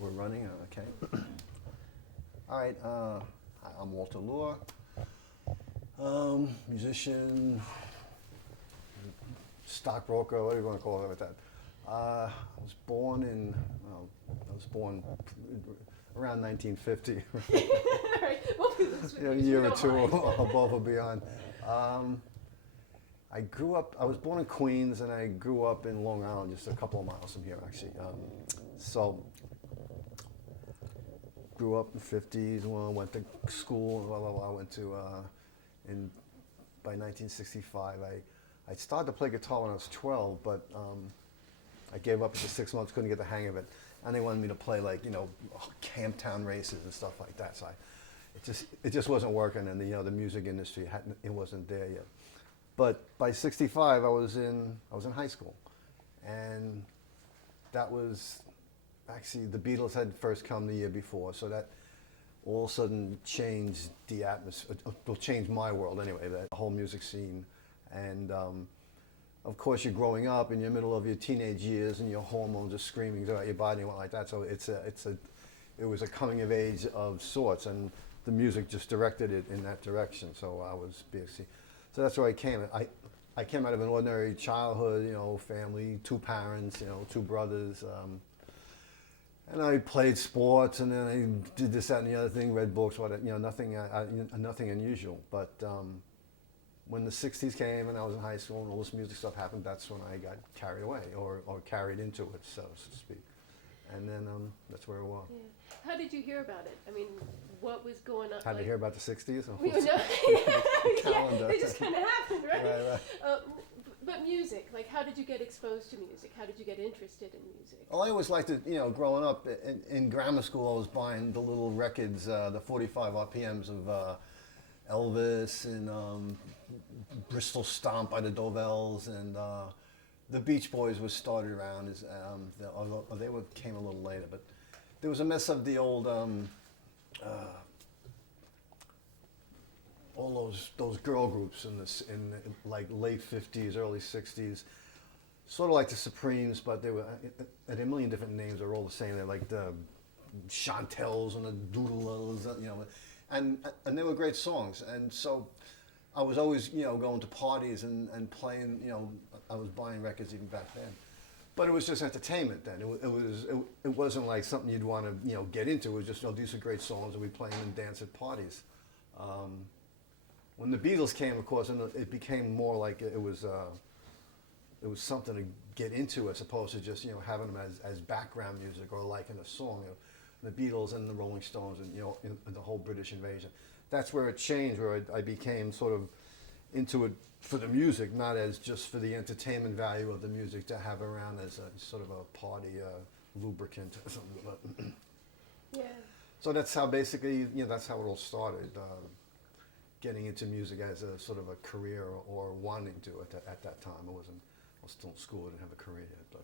We're running, okay. All right, I'm Walter Lohr, musician, stockbroker, what do you want to call it with that? I was born in, well, I was born around 1950, Right, we'll do this with a you, year or don't two mind. above or beyond. I was born in Queens and I grew up in Long Island, just a couple of miles from here actually. So, grew up in the 50s, well, went to school, I went to, by 1965, I started to play guitar when I was 12, but I gave up after 6 months, couldn't get the hang of it. And they wanted me to play like, Camptown races and stuff like that. So it just wasn't working, and the music industry it wasn't there yet. But by 65, I was in high school, and that was actually the Beatles had first come the year before, so that all of a sudden changed the atmosphere. It changed my world anyway. That whole music scene, and of course you're growing up in the middle of your teenage years, and your hormones are screaming throughout your body and what like that. So it was a coming of age of sorts, and the music just directed it in that direction. So I was basically, so that's where I came. I came out of an ordinary childhood, family, two parents, two brothers. And I played sports, and then I did this, that, and the other thing, read books, nothing unusual. But when the 60s came and I was in high school and all this music stuff happened, that's when I got carried away or carried into it, so to speak. And then that's where it was. Yeah. How did you hear about it? I mean, what was going on? How did you hear about the 60s? We don't know. Calendar. Yeah, it just kind of happened, right? Right. But music, like, how did you get exposed to music? How did you get interested in music? Well, I always liked it, growing up in grammar school, I was buying the little records, the 45 RPMs of Elvis and Bristol Stomp by the Dovells, and the Beach Boys was started around, although came a little later, but there was a mess of the old, all those girl groups in like late 50s, early 60s, sort of like the Supremes, but they had a million different names. They were all the same. They're like the Chantels and the Doodles, and they were great songs. And so I was always, going to parties and playing, I was buying records even back then. But it was just entertainment then. It wasn't like something you'd want to, get into. It was just, these are great songs, and we play them and dance at parties. When the Beatles came, of course, and it became more like it was something to get into as opposed to just having them as background music or liking a song. The Beatles and the Rolling Stones and and the whole British invasion. That's where it changed, where I became sort of into it for the music, not as just for the entertainment value of the music to have around as a sort of a party lubricant or something. But Yeah. so that's how basically that's how it all started. Getting into music as a sort of a career or wanting to at that time. I was still in school, I didn't have a career yet. But,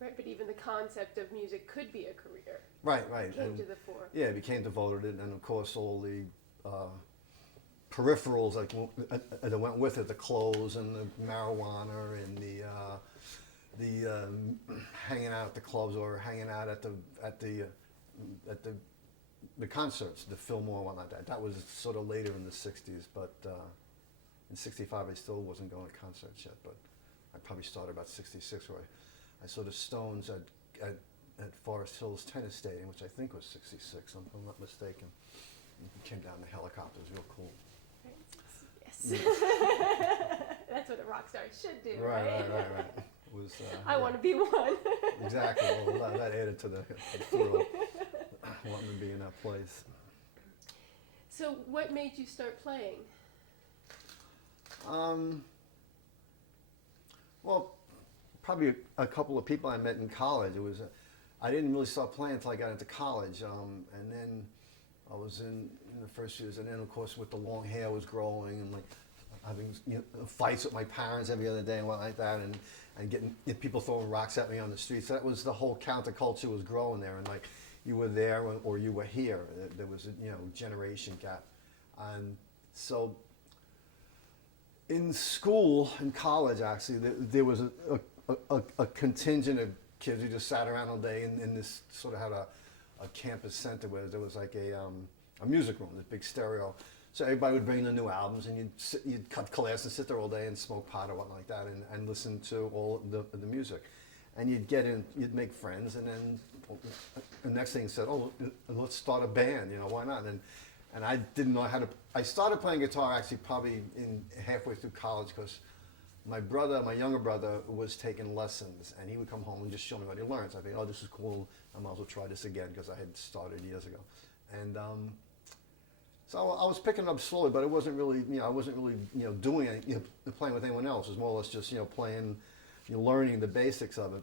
Right, but even the concept of music could be a career. right. Came And, to the fore. yeah, it became devoted, and of course all the peripherals that went with it, the clothes and the marijuana and the hanging out at the clubs or hanging out at the concerts, the Fillmore and whatnot. That was sort of later in the 60s, but in 65 I still wasn't going to concerts yet, but I probably started about 66 where I saw the Stones at Forest Hills Tennis Stadium, which I think was 66, if I'm not mistaken. We came down in the helicopter, it was real cool. Right. Yes. That's what a rock star should do, Right. right? It was, I yeah, want to be one. exactly. Well, that added to the thrill, wanting to be in that place. So what made you start playing? Well, probably a couple of people I met in college. I didn't really start playing until I got into college, and then I was in the first years, and then of course with the long hair was growing and like having fights with my parents every other day and what like that, and getting people throwing rocks at me on the street. So that was the whole counterculture was growing there, and like you were there or you were here. There was a generation gap, and so in school, in college actually, there was a contingent of kids who just sat around all day in this sort of had a campus center where there was like a music room, this big stereo. So everybody would bring the new albums, and you'd cut class and sit there all day and smoke pot or whatnot like that, and listen to all the music. And you'd make friends, and then the next thing said, oh, let's start a band, why not? And I didn't know how to. I started playing guitar actually probably in halfway through college, because my younger brother, was taking lessons, and he would come home and just show me what he learned. So I think, oh, this is cool. I might as well try this again, because I had started years ago, and. So I was picking it up slowly, but it wasn't really, I wasn't really, doing it, playing with anyone else. It was more or less just, playing, learning the basics of it.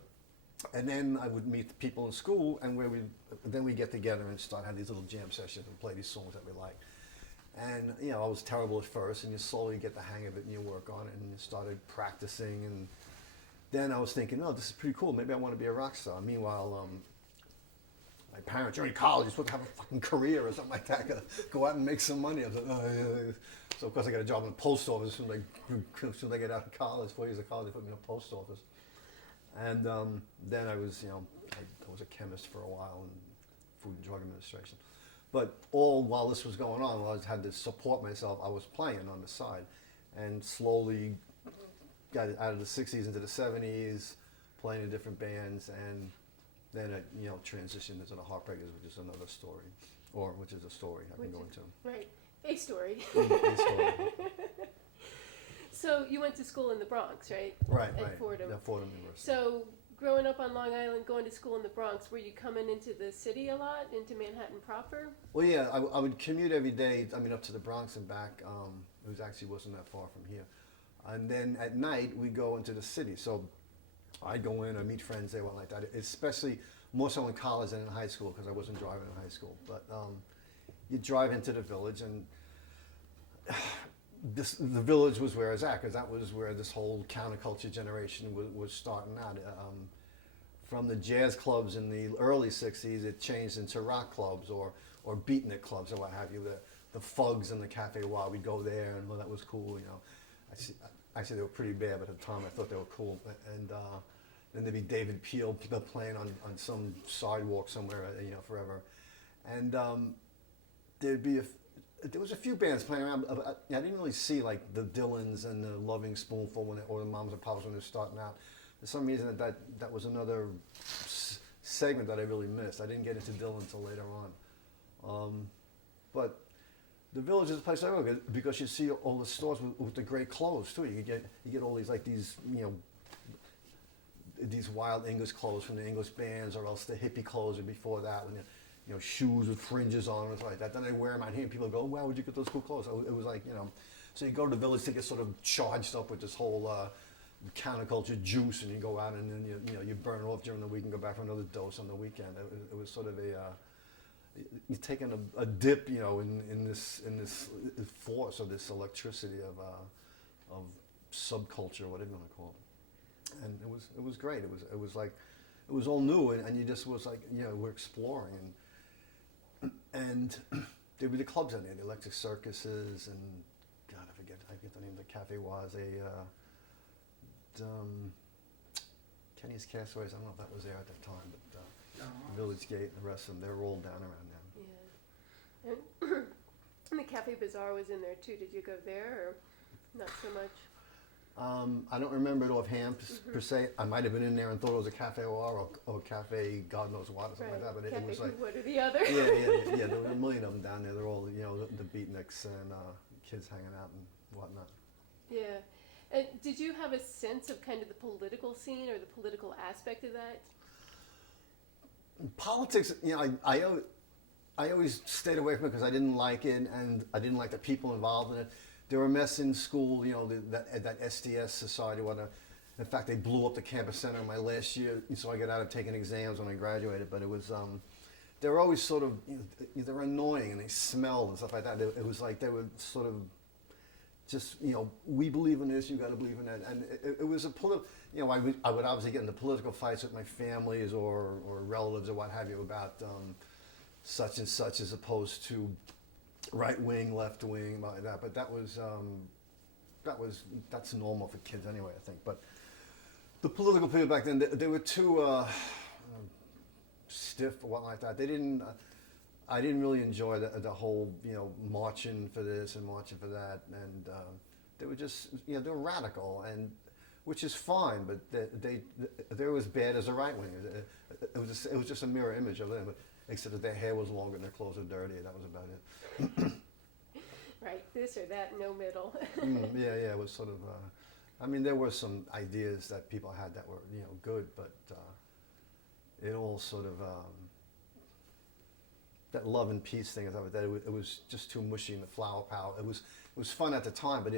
And then I would meet people in school, and then we get together and start having these little jam sessions and play these songs that we like. And I was terrible at first, and you slowly get the hang of it, and you work on it, and you started practicing. And then I was thinking, oh, this is pretty cool. Maybe I want to be a rock star. Meanwhile, my parents, you're in college, you're supposed to have a fucking career or something like that. Go out and make some money. I was like, oh, yeah. So of course I got a job in the post office as soon as I get out of college. 4 years of college, they put me in the post office. And then I was, I was a chemist for a while in Food and Drug Administration. But all while this was going on, while I had to support myself, I was playing on the side, and slowly got out of the 60s into the 70s, playing in different bands, and then it, transitioned into the Heartbreakers, which is another story, which is a story I can go into. Right, a story. A story. So you went to school in the Bronx, right? Right, At Fordham. Yeah, Fordham University. So growing up on Long Island, going to school in the Bronx, were you coming into the city a lot, into Manhattan proper? Well, yeah, I would commute every day, up to the Bronx and back. It wasn't that far from here. And then at night, we go into the city. So I'd go in, I'd meet friends there, like that. Especially more so in college than in high school, because I wasn't driving in high school. But you drive into the village, and the village was where I was at, because that was where this whole counterculture generation was starting out. From the jazz clubs in the early 60s, it changed into rock clubs or beatnik clubs or what have you. The Fugs and the Cafe Wa, we'd go there, and well, that was cool, Actually, they were pretty bad, but at the time I thought they were cool. And then there'd be David Peel playing on some sidewalk somewhere, forever. And there was a few bands playing around. I didn't really see like the Dylans and the Loving Spoonful or the Mamas and Papas when they were starting out. For some reason that was another segment that I really missed. I didn't get into Dylan until later on. But the Village is a place I go because you see all the stores with the great clothes too. You get all these these wild English clothes from the English bands, or else the hippie clothes. Or before that, when shoes with fringes on and stuff like that. Then I wear them out here, and people go, "Wow, where'd you get those cool clothes?" So it was like So you go to the Village to get sort of charged up with this whole counterculture juice, and you go out and then you burn it off during the week and go back for another dose on the weekend. It was sort of you're taking a dip, in this force of this electricity of subculture, whatever you want to call it, and it was great. It was like it was all new, and you just was like we're exploring, and there were the clubs in there, the Electric Circuses, and God, I forget the name of the cafe was Kenny's Castaways. I don't know if that was there at that time, but. Village Gate and the rest of them, they were all down around there. Yeah. And the Cafe Bazaar was in there too. Did you go there or not so much? I don't remember it offhand per se. I might have been in there and thought it was a Cafe or Cafe God knows what or something like that. But it was like one or the other. yeah. There were a million of them down there. They're all the beatniks and kids hanging out and whatnot. Yeah. And did you have a sense of kind of the political scene or the political aspect of that? Politics, I always stayed away from it because I didn't like it, and I didn't like the people involved in it. There were a mess in school, that SDS society. In fact, they blew up the campus center in my last year, so I got out of taking exams when I graduated. But it was, they were always sort of, they were annoying, and they smelled and stuff like that. It was like they were sort of just, we believe in this, you got to believe in that. And it was a political, I would obviously get into political fights with my families or relatives or what have you about such and such, as opposed to right wing, left wing, like that. But that's normal for kids anyway, I think. But The political people back then, they were too stiff or whatnot like that. They didn't. I didn't really enjoy the whole, marching for this and marching for that, and they were just, they were radical, and which is fine, but they were as bad as the right wingers. It was just a mirror image of them, except that their hair was longer and their clothes were dirty. That was about it. Right, this or that, no middle. Yeah, it was sort of. There were some ideas that people had that were, good, but it all sort of. That love and peace thing, that it was just too mushy in the flower power. It was fun at the time, but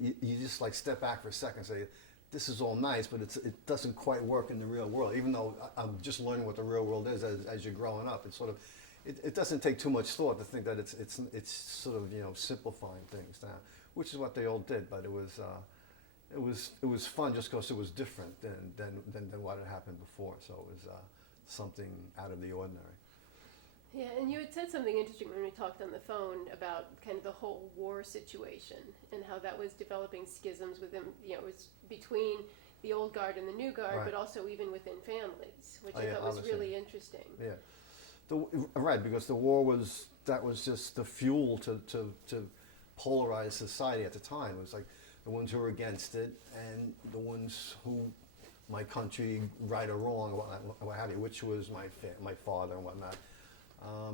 you just like step back for a second and say, this is all nice, but it doesn't quite work in the real world. Even though I'm just learning what the real world is as you're growing up, it's sort of it doesn't take too much thought to think that it's sort of simplifying things now, which is what they all did. But it was fun just because it was different than what had happened before. So it was something out of the ordinary. Yeah, and you had said something interesting when we talked on the phone about kind of the whole war situation and how that was developing schisms within, it was between the old guard and the new guard, Right. but also even within families, which Oh, I yeah, thought was obviously. really interesting. Yeah, right, because the war was just the fuel to polarize society at the time. It was like the ones who were against it and the ones who, my country, right or wrong, what have you, which was my father and whatnot.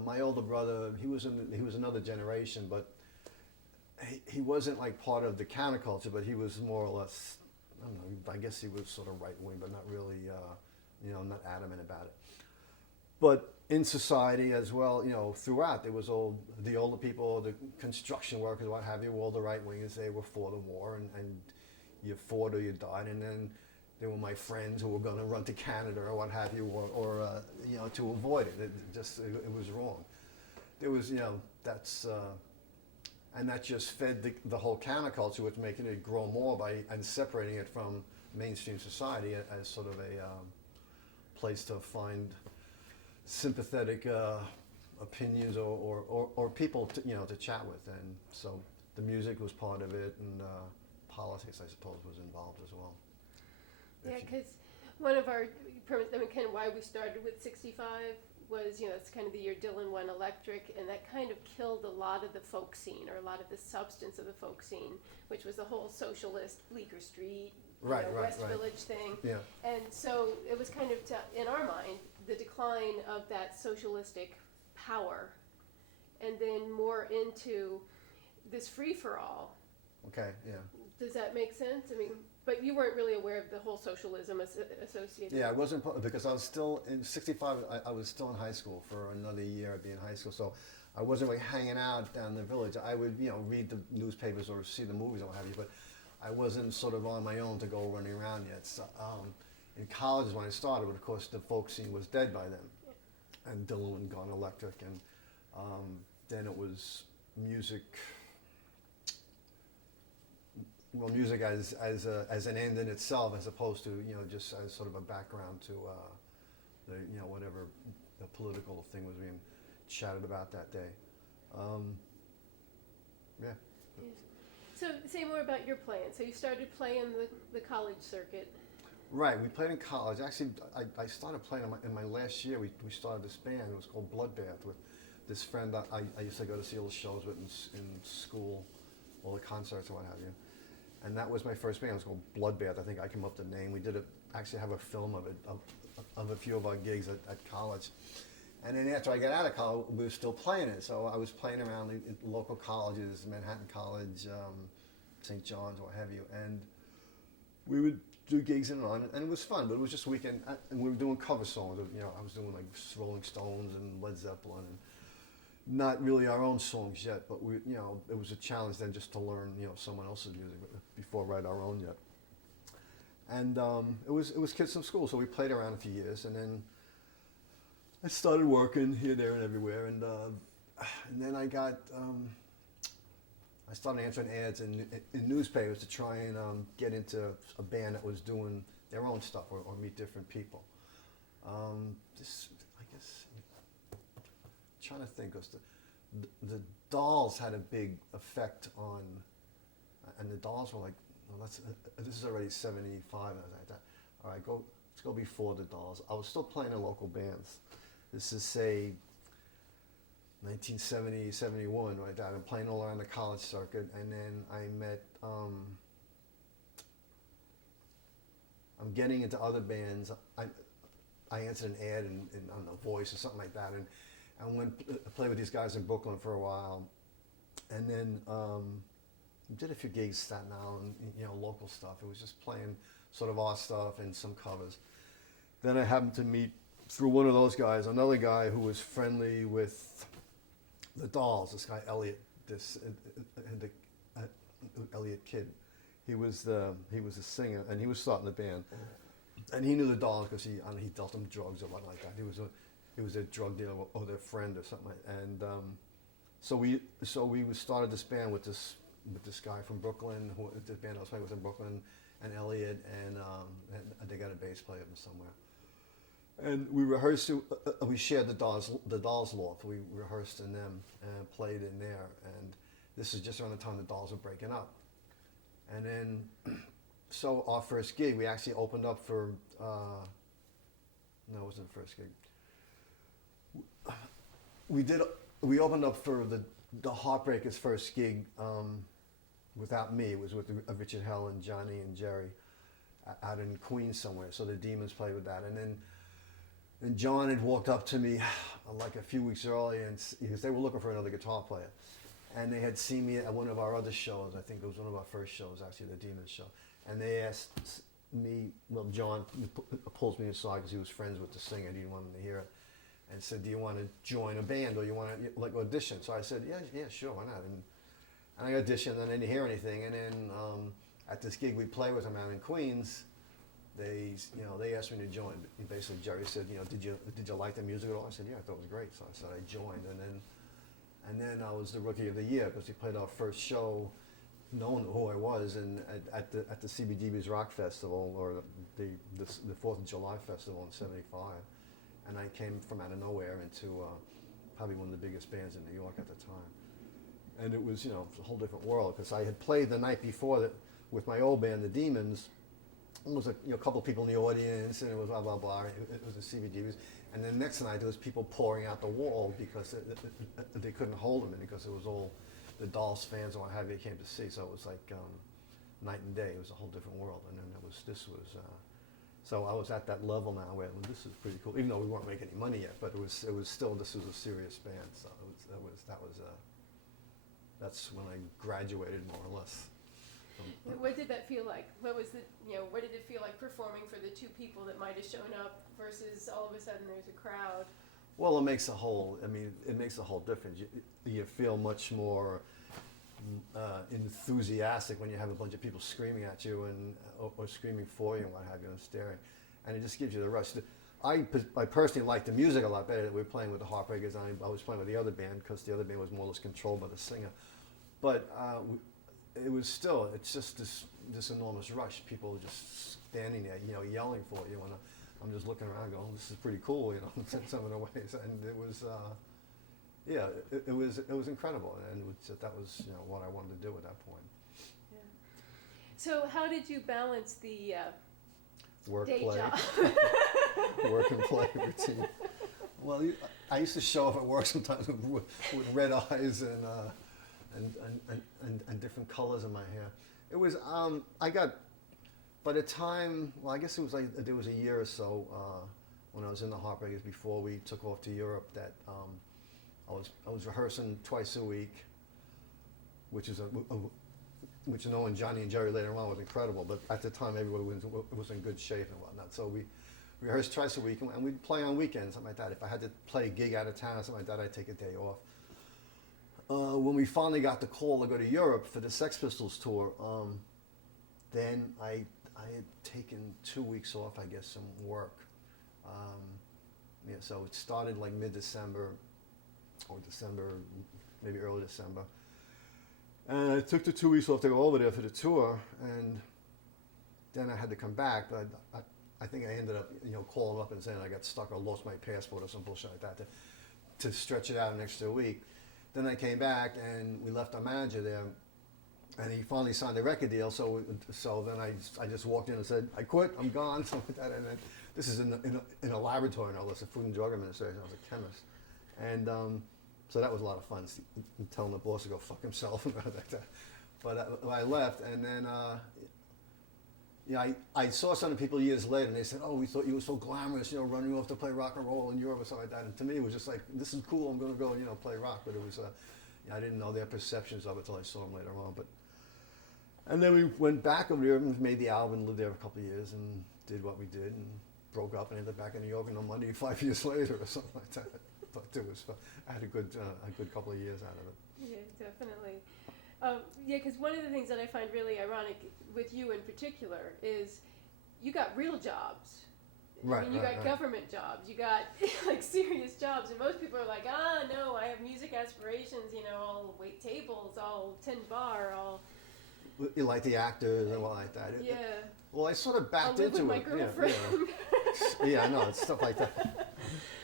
My older brother, he was another generation, but he wasn't like part of the counterculture, but he was more or less, I don't know, I guess he was sort of right wing, but not really, not adamant about it. But in society as well, throughout, there was the older people, the construction workers, what have you, all the right wingers, they were for the war, and you fought or you died, and then they were my friends who were going to run to Canada or what have you, or to avoid it. It was wrong. There was, and that just fed the whole counterculture, which making it grow more and separating it from mainstream society as sort of a place to find sympathetic opinions or people to chat with. And so the music was part of it, and politics, I suppose, was involved as well. Yeah, because one of our, kind of why we started with 65 was, it's kind of the year Dylan went electric, and that kind of killed a lot of the folk scene, or a lot of the substance of the folk scene, which was the whole socialist Bleecker Street, West Village thing. Yeah. And so it was kind of, in our mind, the decline of that socialistic power, and then more into this free-for-all. Okay, yeah. Does that make sense? But you weren't really aware of the whole socialism associated. Yeah, I wasn't, because I was still in 65. I was still in high school for another year. I'd be in high school, so I wasn't really hanging out down in the village. I would, read the newspapers or see the movies or what have you, but I wasn't sort of on my own to go running around yet. So, in college is when I started, but of course the folk scene was dead by then, and Dylan had gone electric, and then it was music. Well, music as an end in itself, as opposed to just as sort of a background to the whatever the political thing was being chatted about that day. Yeah. So say more about your playing. So you started playing the college circuit. Right, we played in college. Actually, I started playing in my last year. We started this band. It was called Bloodbath, with this friend that I used to go to see all the shows with in school, all the concerts and what have you. And that was my first band. It was called Bloodbath. I think I came up with the name. We actually have a film of it, of a few of our gigs at college. And then after I got out of college, we were still playing it. So I was playing around in local colleges, Manhattan College, St. John's, what have you. And we would do gigs in and on, and it was fun, but it was just weekend. And we were doing cover songs. I was doing like Rolling Stones and Led Zeppelin, and not really our own songs yet, but we, it was a challenge then just to learn, someone else's music before write our own yet. And it was kids from school, so we played around a few years, and then I started working here, there, and everywhere, and then I started answering ads in newspapers to try and get into a band that was doing their own stuff or meet different people. Trying to think, because the Dolls had a big effect on, and the Dolls were like, well, this is already 75, like that. all right, let's go before the Dolls. I was still playing in local bands. This is, say, 1970, 71, right? I've been playing all around the college circuit, and then I met, I'm getting into other bands. I answered an ad in I don't know, Voice or something like that, and I went to play with these guys in Brooklyn for a while, and then did a few gigs, Staten Island, local stuff. It was just playing sort of our stuff and some covers. Then I happened to meet, through one of those guys, another guy who was friendly with the Dolls. This guy Elliot, Elliot Kidd. He was the singer, and he was starting the band, and he knew the Dolls because he dealt them drugs or whatnot like that. He was a drug dealer or their friend or something like that. And so we started this band with this guy from Brooklyn. The band I was playing with in Brooklyn, and Elliot, and they got a bass player from somewhere. And we rehearsed. We shared the Dolls loft. We rehearsed in them and played in there. And this is just around the time the Dolls were breaking up. And then, so our first gig, we actually opened up for. No, it wasn't the first gig. We opened up for the Heartbreakers' first gig without me. It was with Richard Hell and Johnny and Jerry out in Queens somewhere. So the Demons played with that, and then John had walked up to me like a few weeks earlier, and because they were looking for another guitar player, and they had seen me at one of our other shows. I think it was one of our first shows, actually, the Demons show, and they asked me. Well, John pulls me aside because he was friends with the singer. He didn't want him to hear it. And said, "Do you want to join a band, or you want to like audition?" So I said, "Yeah, sure, why not?" And I auditioned, and I didn't hear anything. And then at this gig we played with them out in Queens, they asked me to join. And basically, Jerry said, "Did you like the music at all?" I said, "Yeah, I thought it was great." So I said I joined, and then I was the rookie of the year because we played our first show, knowing who I was, and at the CBGB's Rock Festival, or the 4th of July Festival in '75. And I came from out of nowhere into probably one of the biggest bands in New York at the time. And it was, a whole different world, because I had played the night before that with my old band, the Demons. It was a couple of people in the audience, and it was blah, blah, blah. It was the CBGBs. And then the next night, there was people pouring out the wall because they couldn't hold them in, because it was all the Dolls fans and what have you came to see. So it was like night and day. It was a whole different world. And then so I was at that level now where, well, this is pretty cool. Even though we weren't making any money yet, but it was still, this was a serious band. So that's when I graduated, more or less. What did that feel like? What was what did it feel like performing for the two people that might have shown up versus all of a sudden there's a crowd? Well, it makes a whole difference. You feel much more enthusiastic when you have a bunch of people screaming at you or screaming for you and what have you, and staring, and it just gives you the rush. I personally like the music a lot better that we were playing with the Heartbreakers. I was playing with the other band because the other band was more or less controlled by the singer, but it was still, it's just this enormous rush. People just standing there, yelling for you, and I'm just looking around going, "This is pretty cool," in some of the ways, and it was. Yeah, it was incredible, and that was what I wanted to do at that point. Yeah. So how did you balance the work, day play, job? work and play routine? Well, I used to show up at work sometimes with red eyes and different colors in my hair. It was I got, by the time, well, I guess it was like there was a year or so when I was in the Heartbreakers before we took off to Europe that. I was rehearsing twice a week, which knowing Johnny and Jerry later on was incredible. But at the time, everybody was in good shape and whatnot. So we rehearsed twice a week, and we'd play on weekends, something like that. If I had to play a gig out of town or something like that, I'd take a day off. When we finally got the call to go to Europe for the Sex Pistols tour, then I had taken 2 weeks off, I guess, some work. So it started like mid-December. Or December, maybe early December. And I took the 2 weeks off to go over there for the tour, and then I had to come back, but I think I ended up, calling up and saying I got stuck or lost my passport or some bullshit like that to stretch it out an extra week. Then I came back, and we left our manager there, and he finally signed a record deal. So then I just walked in and said, I quit, I'm gone, something like that. And then this is in a laboratory, no less, a Food and Drug Administration. I was a chemist, and so that was a lot of fun. Telling the boss to go fuck himself and like that. But I left, and then I saw some people years later, and they said, "Oh, we thought you were so glamorous, running off to play rock and roll in Europe or something like that." And to me, it was just like, "This is cool. I'm going to go, play rock." But it was, I didn't know their perceptions of it till I saw them later on. And then we went back over there and made the album, lived there a couple of years, and did what we did, and broke up and ended up back in New York on Monday 5 years later or something like that. But it was fun. I had a good couple of years out of it. Yeah, definitely. Yeah, because one of the things that I find really ironic with you in particular is you got real jobs. Right, I mean, you got government jobs. You got like serious jobs, and most people are like, no, I have music aspirations. I'll wait tables, I'll tend bar, I'll. You like the actors and all like that. Yeah. Well, I sort of backed I'll live into with it. my girlfriend. Yeah, no, it's stuff like that.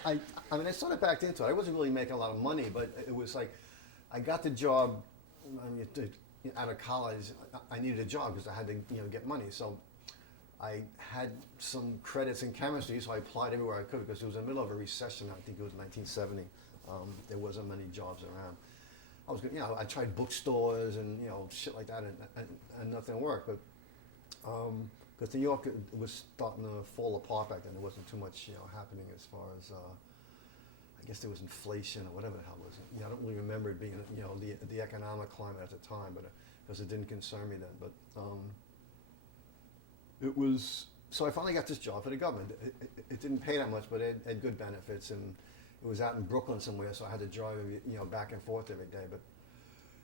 I mean, I sort of backed into it. I wasn't really making a lot of money, but it was like, I got the job. I mean, out of college, I needed a job because I had to, get money. So I had some credits in chemistry, so I applied everywhere I could because it was in the middle of a recession. I think it was 1970. There wasn't many jobs around. I was, I tried bookstores and shit like that, and nothing worked. But because New York was starting to fall apart back then, there wasn't too much happening as far as. I guess there was inflation or whatever the hell was it. I don't really remember it being, the economic climate at the time, but because it didn't concern me then. But it was, so I finally got this job for the government. It didn't pay that much, but it had good benefits, and it was out in Brooklyn somewhere, so I had to drive, back and forth every day. But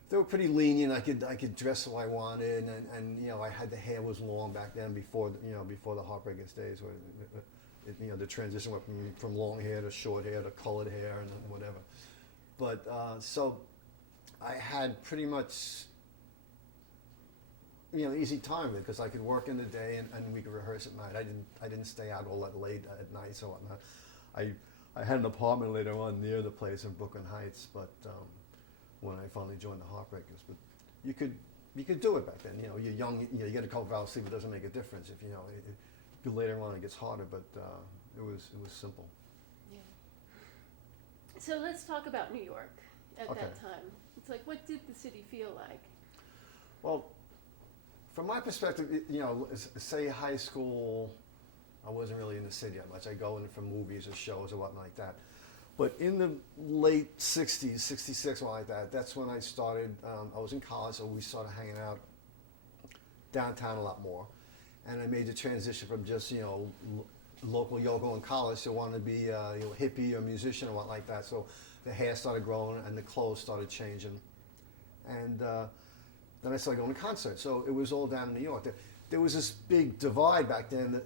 they were pretty lenient. I could dress how I wanted, and I had the hair was long back then before the Heartbreakers days where. The transition went from long hair to short hair to colored hair and whatever. But so I had pretty much easy time because I could work in the day and we could rehearse at night. I didn't stay out all that late at night, so whatnot. I had an apartment later on near the place in Brooklyn Heights, but when I finally joined the Heartbreakers, but you could do it back then. You're young. You get a couple of hours sleep. It doesn't make a difference if later on it gets harder, but it was simple. Yeah. So let's talk about New York at Okay. that time. It's like, what did the city feel like? Well, from my perspective, say high school, I wasn't really in the city that much. I go in for movies or shows or whatnot like that. But in the late 60s, 66, something like that, that's when I started, I was in college, so we started hanging out downtown a lot more. And I made the transition from just, local yokel in college to wanting to be hippie or musician or what like that. So the hair started growing and the clothes started changing. And then I started going to concerts. So it was all down in New York. There was this big divide back then that,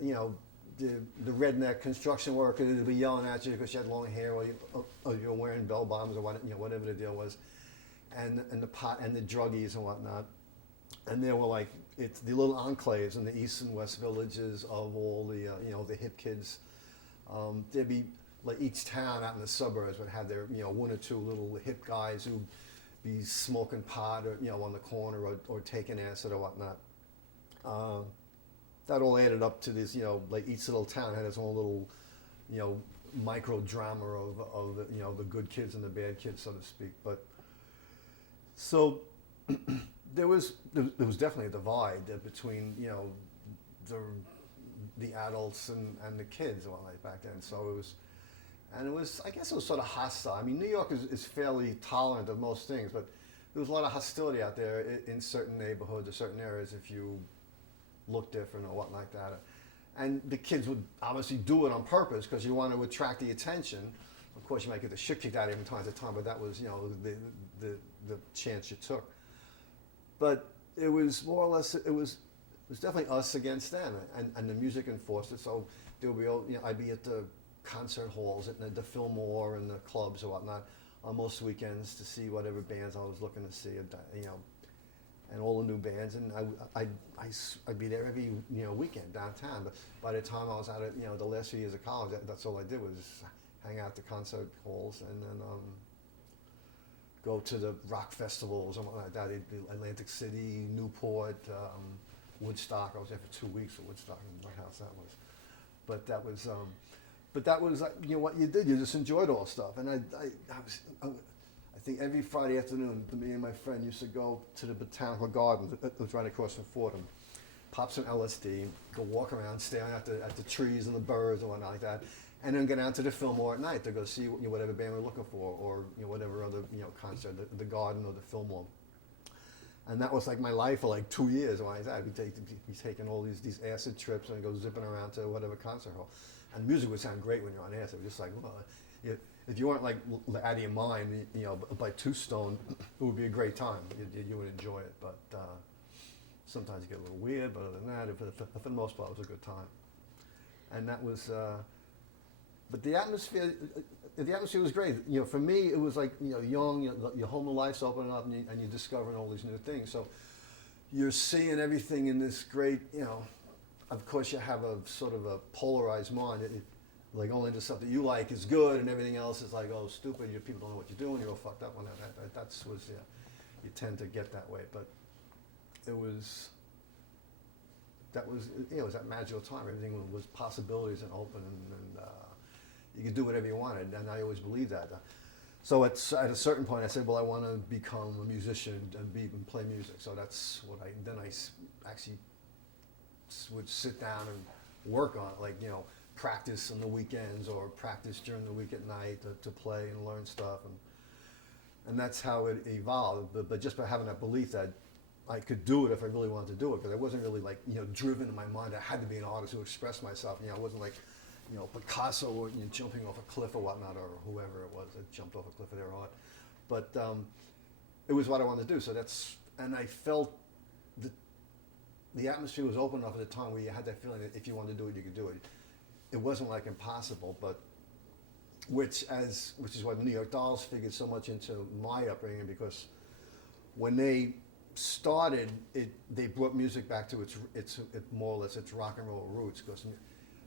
the redneck construction worker would be yelling at you because you had long hair or you're wearing bell bottoms or whatever the deal was. And the pot and the druggies and whatnot. And there were like it's the little enclaves in the east and west villages of all the the hip kids. There'd be like each town out in the suburbs would have their one or two little hip guys who'd be smoking pot or on the corner or taking acid or whatnot. That all added up to this like each little town had its own little micro drama of the good kids and the bad kids, so to speak. But so. There was definitely a divide between the adults and the kids like back then. So it was I guess it was sort of hostile. I mean, New York is fairly tolerant of most things, but there was a lot of hostility out there in certain neighborhoods or certain areas if you look different or what like that. And the kids would obviously do it on purpose because you want to attract the attention. Of course, you might get the shit kicked out of you from time to time, but that was the chance you took. But it was more or less, it was definitely us against them, and the music enforced it. So there would be, I'd be at the concert halls, at the Fillmore and the clubs or whatnot on most weekends to see whatever bands I was looking to see, and all the new bands. And I'd be there every weekend downtown. But by the time I was out at the last few years of college, that's all I did was hang out at the concert halls and then go to the rock festivals and like that. Atlantic City, Newport, Woodstock. I was there for 2 weeks at Woodstock, and what house that was. But that was, you know what you did. You just enjoyed all stuff. And I think every Friday afternoon, me and my friend used to go to the Botanical Garden. It was right across from Fordham. Pop some LSD, go walk around, staring at the trees and the birds and whatnot like that, and then get out to the Fillmore at night to go see whatever band we're looking for, or whatever other concert, the Garden or the Fillmore. And that was like my life for like 2 years. Like that, I'd be taking all these acid trips and go zipping around to whatever concert hall. And music would sound great when you're on acid. It was just like, well, if you weren't like out of your mind, by 2 stone, it would be a great time. You would enjoy it, but. Sometimes you get a little weird, but other than that, for the most part, it was a good time. And that was, but the atmosphere was great. For me, it was like, young, your home life's opening up, and you're discovering all these new things. So you're seeing everything in this great, of course you have a sort of a polarized mind. Like only the stuff that you like is good, and everything else is like, oh, stupid, people don't know what you're doing, you're all fucked up on that. You tend to get that way, but it was that magical time. Everything was possibilities and open, and you could do whatever you wanted. And I always believed that. So at a certain point, I said, well, I want to become a musician and play music. So that's what I actually would sit down and work on, like practice on the weekends or practice during the week at night to play and learn stuff, and that's how it evolved. But just by having that belief that I could do it if I really wanted to do it, because I wasn't really like driven in my mind. I had to be an artist who expressed myself. I wasn't like Picasso or jumping off a cliff or whatnot, or whoever it was that jumped off a cliff of their art. But it was what I wanted to do. So and I felt the atmosphere was open enough at the time where you had that feeling that if you wanted to do it, you could do it. It wasn't like impossible, but which is why the New York Dolls figured so much into my upbringing, because when they started it, they brought music back to its more or less its rock and roll roots, because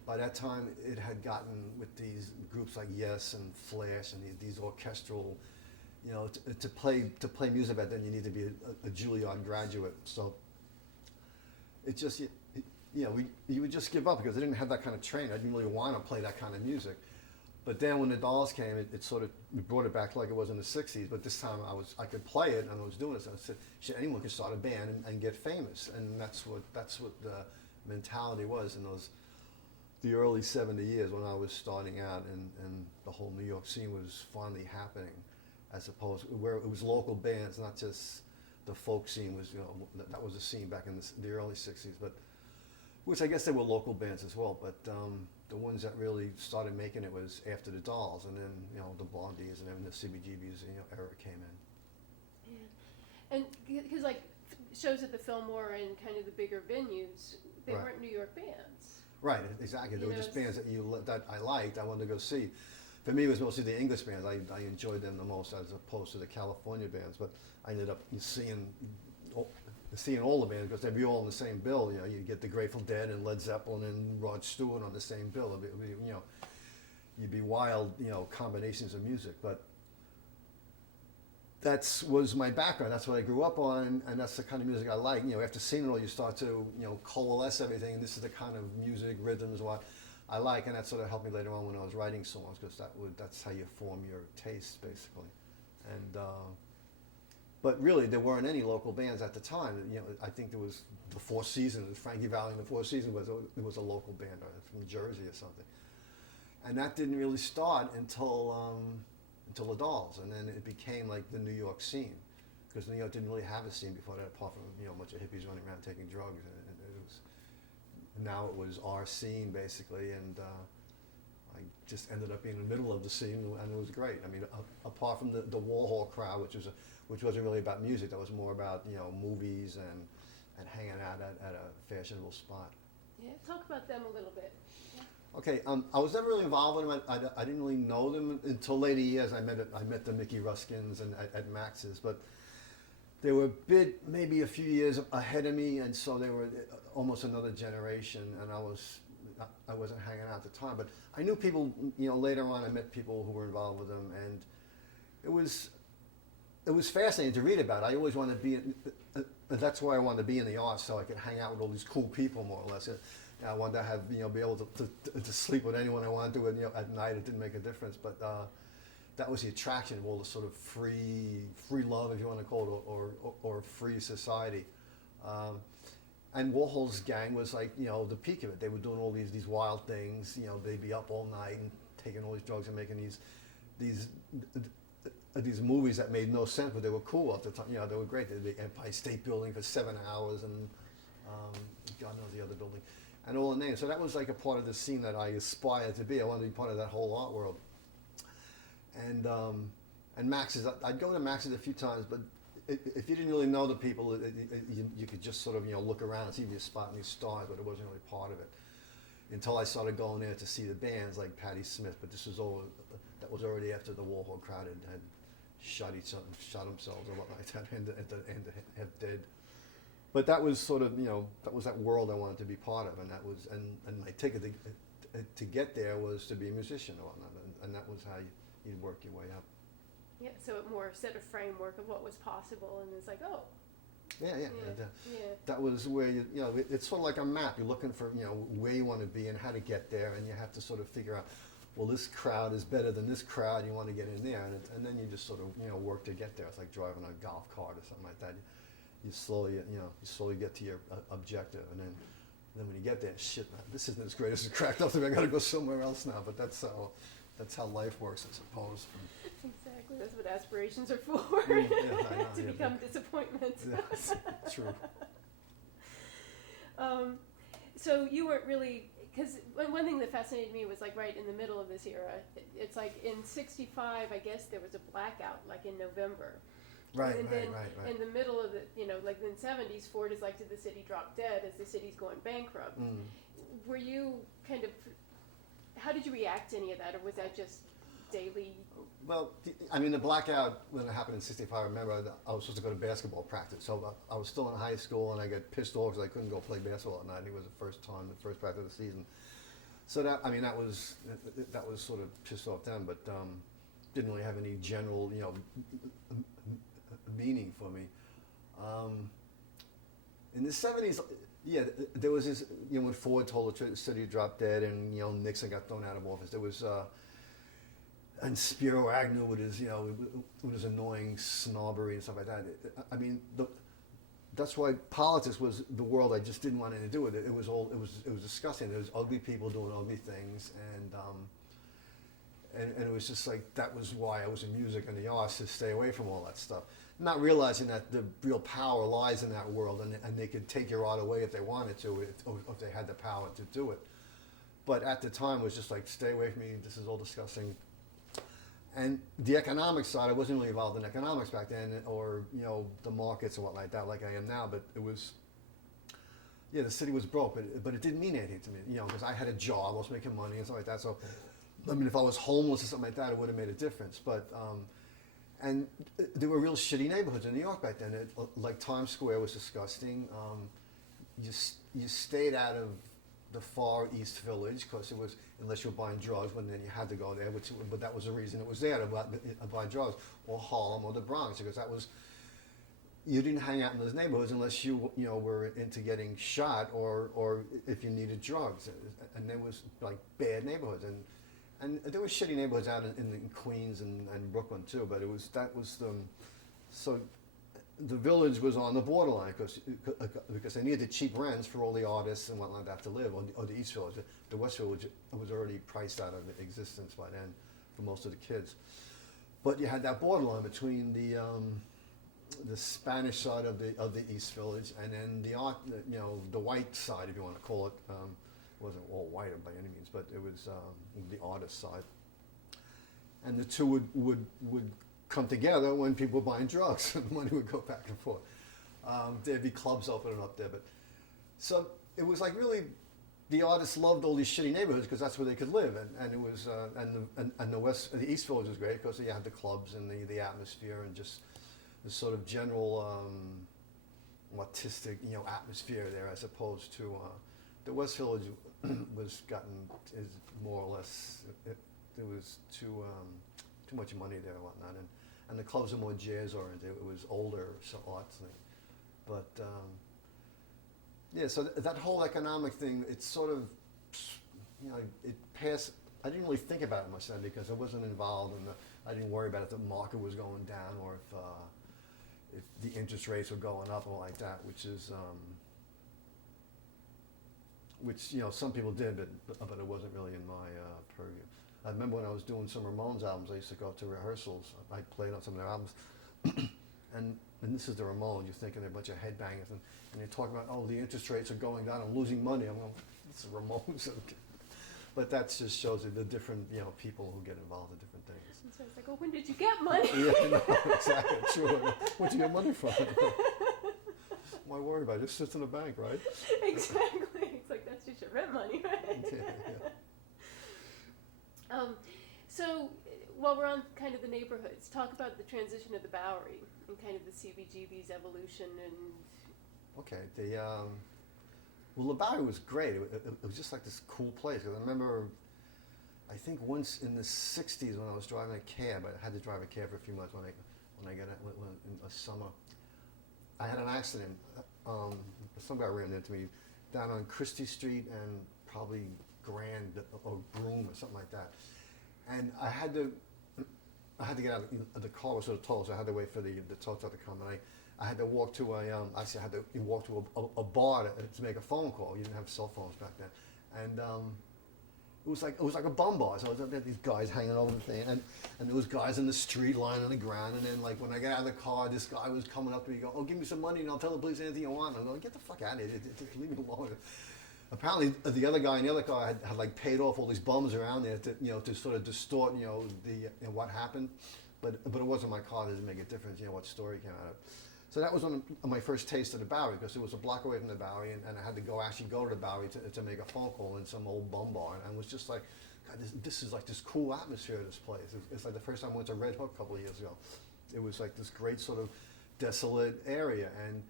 by that time it had gotten with these groups like Yes and Flash and these orchestral, to play music back then you need to be a Juilliard graduate. So it just you would just give up because they didn't have that kind of training. I didn't really want to play that kind of music. But then when the Dolls came, it sort of brought it back like it was in the 60s. But this time I could play it, and I was doing it. So I said, shit, anyone can start a band and get famous. And that's what the mentality was in the early 70 years when I was starting out, and the whole New York scene was finally happening, as opposed where it was local bands, not just the folk scene was, that was a scene back in the early 60s. But which I guess they were local bands as well, but the ones that really started making it was after the Dolls, and then the Blondies, and then the CBGBs, era came in. Yeah. And because like shows at the Fillmore and kind of the bigger venues, they weren't New York bands. Right, exactly. They were just bands that I liked. I wanted to go see. For me, it was mostly the English bands. I enjoyed them the most, as opposed to the California bands. But I ended up seeing all the bands because they'd be all in the same bill. You get the Grateful Dead and Led Zeppelin and Rod Stewart on the same bill. You'd be wild, combinations of music. But that was my background. That's what I grew up on, and that's the kind of music I like. After seeing it all, you start to coalesce everything. And this is the kind of music, rhythms, what I like, and that sort of helped me later on when I was writing songs, because that's how you form your taste, basically. And but really, there weren't any local bands at the time. I think there was the Four Seasons, Frankie Valli and the Four Seasons was a local band from Jersey or something, and that didn't really start until the Dolls, and then it became like the New York scene, because New York didn't really have a scene before that, apart from a bunch of hippies running around taking drugs, and now it was our scene basically, and I just ended up being in the middle of the scene, and it was great. I mean, apart from the Warhol crowd, which wasn't really about music, that was more about movies and hanging out at a fashionable spot. Yeah, talk about them a little bit. Yeah. Okay, I was never really involved with them. I didn't really know them until later years. I met the Mickey Ruskins and at Max's, but they were maybe a few years ahead of me, and so they were almost another generation. And I wasn't hanging out at the time, but I knew people. Later on, I met people who were involved with them, and it was it was fascinating to read about. I always wanted to be. That's why I wanted to be in the arts, so I could hang out with all these cool people, more or less. I wanted to have, be able to sleep with anyone I wanted to, and at night it didn't make a difference. But that was the attraction of all the sort of free love, if you want to call it, or free society. And Warhol's gang was like, the peak of it. They were doing all these wild things. They'd be up all night and taking all these drugs and making these movies that made no sense, but they were cool at the time. They were great. The Empire State Building for 7 hours, and God knows the other building, and all the names. So that was like a part of the scene that I aspired to be. I wanted to be part of that whole art world. And Max's, I'd go to Max's a few times, but if you didn't really know the people, you could just sort of look around and see if you're spotting these stars, but it wasn't really part of it. Until I started going there to see the bands like Patti Smith, but this was that was already after the Warhol crowd had shot themselves or whatnot like that, and have dead. But that was sort of that was that world I wanted to be part of, and that was and my ticket to get there was to be a musician or whatnot, and that was how you work your way up. Yeah, so it more set a framework of what was possible, and it's like, oh. Yeah. That was where it's sort of like a map. You're looking for where you want to be and how to get there, and you have to sort of figure out, well, this crowd is better than this crowd. You want to get in there, and then you just sort of work to get there. It's like driving a golf cart or something like that. You slowly get to your objective, and then when you get there, shit, man, this isn't as great as it cracked up to me. I got to go somewhere else now. But that's how life works, I suppose. Exactly, that's what aspirations are for, to become disappointments. Yes, true. So you weren't really, because one thing that fascinated me was like right in the middle of this era, it's like in '65, I guess there was a blackout, like in November. Right. In the middle of the, like in the '70s, Ford is like, did the city drop dead as the city's going bankrupt? Were you kind of, how did you react to any of that, or was that just daily? Well, the blackout, when it happened in '65, I remember I was supposed to go to basketball practice. So I was still in high school, and I got pissed off because I couldn't go play basketball at night. It was the first practice of the season. So that was sort of pissed off then, but didn't really have any general, meaning for me. In the '70s, there was this, when Ford told the city to drop dead, and Nixon got thrown out of office. There was, and Spiro Agnew with his annoying snobbery and stuff like that. That's why politics was the world I just didn't want anything to do with it. It was disgusting. There was ugly people doing ugly things, and it was just like, that was why I was in music and the arts, to stay away from all that stuff. Not realizing that the real power lies in that world, and they could take your art away if they wanted to, if they had the power to do it. But at the time, it was just like, stay away from me, this is all disgusting. And the economic side, I wasn't really involved in economics back then, or the markets or what like that, like I am now. But it was, the city was broke, but it didn't mean anything to me, because I had a job, I was making money and stuff like that. So, if I was homeless or something like that, it would have made a difference. But and there were real shitty neighborhoods in New York back then. Like Times Square was disgusting. You stayed out of the Far East Village, because it was, unless you were buying drugs, but then you had to go there, but that was the reason it was there, to buy drugs, or Harlem or the Bronx, because that was, you didn't hang out in those neighborhoods unless you were into getting shot, or if you needed drugs, and there was like bad neighborhoods, and there were shitty neighborhoods out in Queens and Brooklyn too, but so the Village was on the borderline, because they needed cheap rents for all the artists and whatnot that to live, or the East Village. The West Village was already priced out of existence by then for most of the kids. But you had that borderline between the Spanish side of the East Village, and then the art, the white side, if you want to call it. It wasn't all white by any means, but it was the artist side. And the two would come together when people were buying drugs, and money would go back and forth. There'd be clubs opening up there, so it was like, really, the artists loved all these shitty neighborhoods because that's where they could live, and it was and the East Village was great because you had the clubs and the atmosphere and just the sort of general artistic atmosphere there, as opposed to the West Village is more or less, there was too much money there and whatnot, and the clubs are more jazz oriented. It was older so arts thing, but yeah. So that whole economic thing, it's sort of, you know, it passed. I didn't really think about it much then because I wasn't involved, and I didn't worry about if the market was going down or if the interest rates were going up or like that, which is which, you know, some people did, but it wasn't really in my purview. I remember when I was doing some Ramones albums, I used to go to rehearsals. I played on some of their albums, and this is the Ramones. You're thinking they're a bunch of headbangers, and you're talking about, oh, the interest rates are going down, I'm losing money. I'm going, it's the Ramones. But that just shows you the different, you know, people who get involved in different things. And so it's like, oh, when did you get money? Yeah, no, exactly, sure. Where'd you get money from? Why worry about it? It just sits in the bank, right? Exactly. It's like, that's just your rent money, right? Yeah. So, while we're on kind of the neighborhoods, talk about the transition of the Bowery and kind of the CBGB's evolution and... Okay, well, the Bowery was great. It was just like this cool place. 'Cause I remember, I think once in the '60s when I was driving a cab, I had to drive a cab for a few months when I got in a summer. I had an accident. Some guy ran into me down on Christie Street and probably Grand or Broome or something like that. And I had to get out of the car was sort of tall, so I had to wait for the tow truck to come. And I had to walk to I had to walk to a bar to make a phone call. You didn't have cell phones back then, and it was like a bum bar. So there were these guys hanging over the thing, and there was guys in the street lying on the ground. And then like when I got out of the car, this guy was coming up to me, go, "Oh, give me some money, and I'll tell the police anything you want." And I'm going, "Get the fuck out of here! Leave me alone." Apparently, the other guy in the other car had like paid off all these bums around there to, you know, to sort of distort, you know, what happened, but it wasn't my car. It doesn't make a difference, you know, what story came out of. So that was one of my first taste of the Bowery, because it was a block away from the Bowery, and I had to actually go to the Bowery to make a phone call in some old bum bar, and it was just like, God, this is like this cool atmosphere of this place. It's like the first time I went to Red Hook a couple of years ago. It was like this great sort of desolate area, and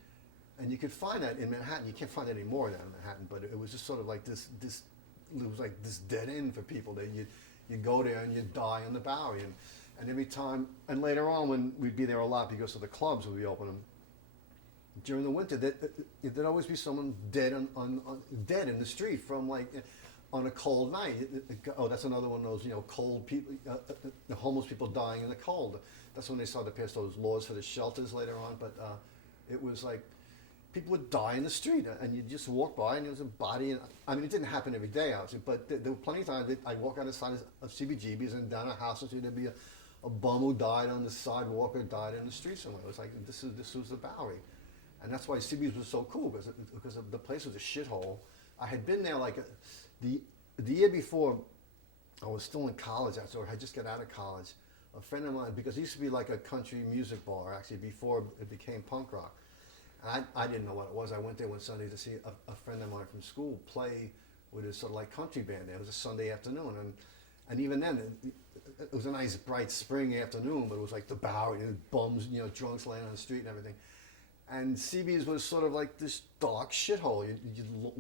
you could find that in Manhattan. You can't find it anymore now in Manhattan, but it was just sort of like this it was like this dead end for people that you go there and you die on the Bowery, and every time, and later on when we'd be there a lot because of the clubs would be open, during the winter there'd always be someone dead dead in the street from like on a cold night. Oh, that's another one of those, you know, cold people, the homeless people dying in the cold. That's when they started to pass those laws for the shelters later on, but it was like people would die in the street, and you just walk by, and there was a body. And I mean, it didn't happen every day, obviously, but there were plenty of times that I'd walk out the side of CBGB's and down a house, and there'd be a bum who died on the sidewalk or died in the street somewhere. It was like this was the Bowery, and that's why CBGB's was so cool, because the place was a shithole. I had been there like the year before. I was still in college, or I had just got out of college. A friend of mine, because it used to be like a country music bar actually before it became punk rock. I didn't know what it was. I went there one Sunday to see a friend of mine from school play with his sort of like country band there. It was a Sunday afternoon, and even then, it was a nice bright spring afternoon, but it was like the Bowery, and bums, you know, drunks laying on the street and everything. And CB's was sort of like this dark shithole,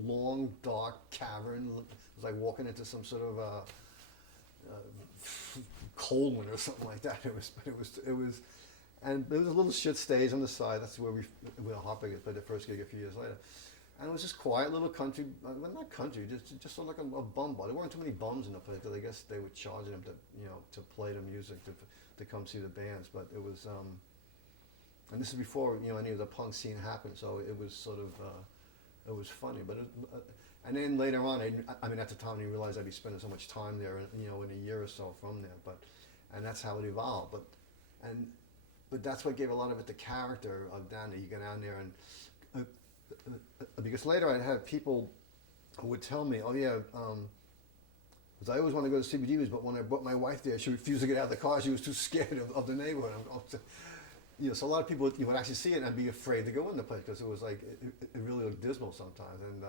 long dark cavern. It was like walking into some sort of cold one or something like that. It was. And there was a little shit stage on the side. That's where Hopper played the first gig a few years later. And it was just quiet little country, well, not country, just sort of like a bum bar. There weren't too many bums in the place, because I guess they were charging them to, you know, to play the music, to come see the bands. But it was, and this is before, you know, any of the punk scene happened, so it was sort of, it was funny. But and then later on, I mean, at the time, I didn't realize I'd be spending so much time there, you know, in a year or so from there. And that's how it evolved. But that's what gave a lot of it the character of down there. You go down there, and because later I'd have people who would tell me, "Oh yeah, because I always wanted to go to CBGB's, but when I brought my wife there, she refused to get out of the car. She was too scared of the neighborhood." You know, so a lot of people would actually see it and be afraid to go in the place, because it was like it really looked dismal sometimes. And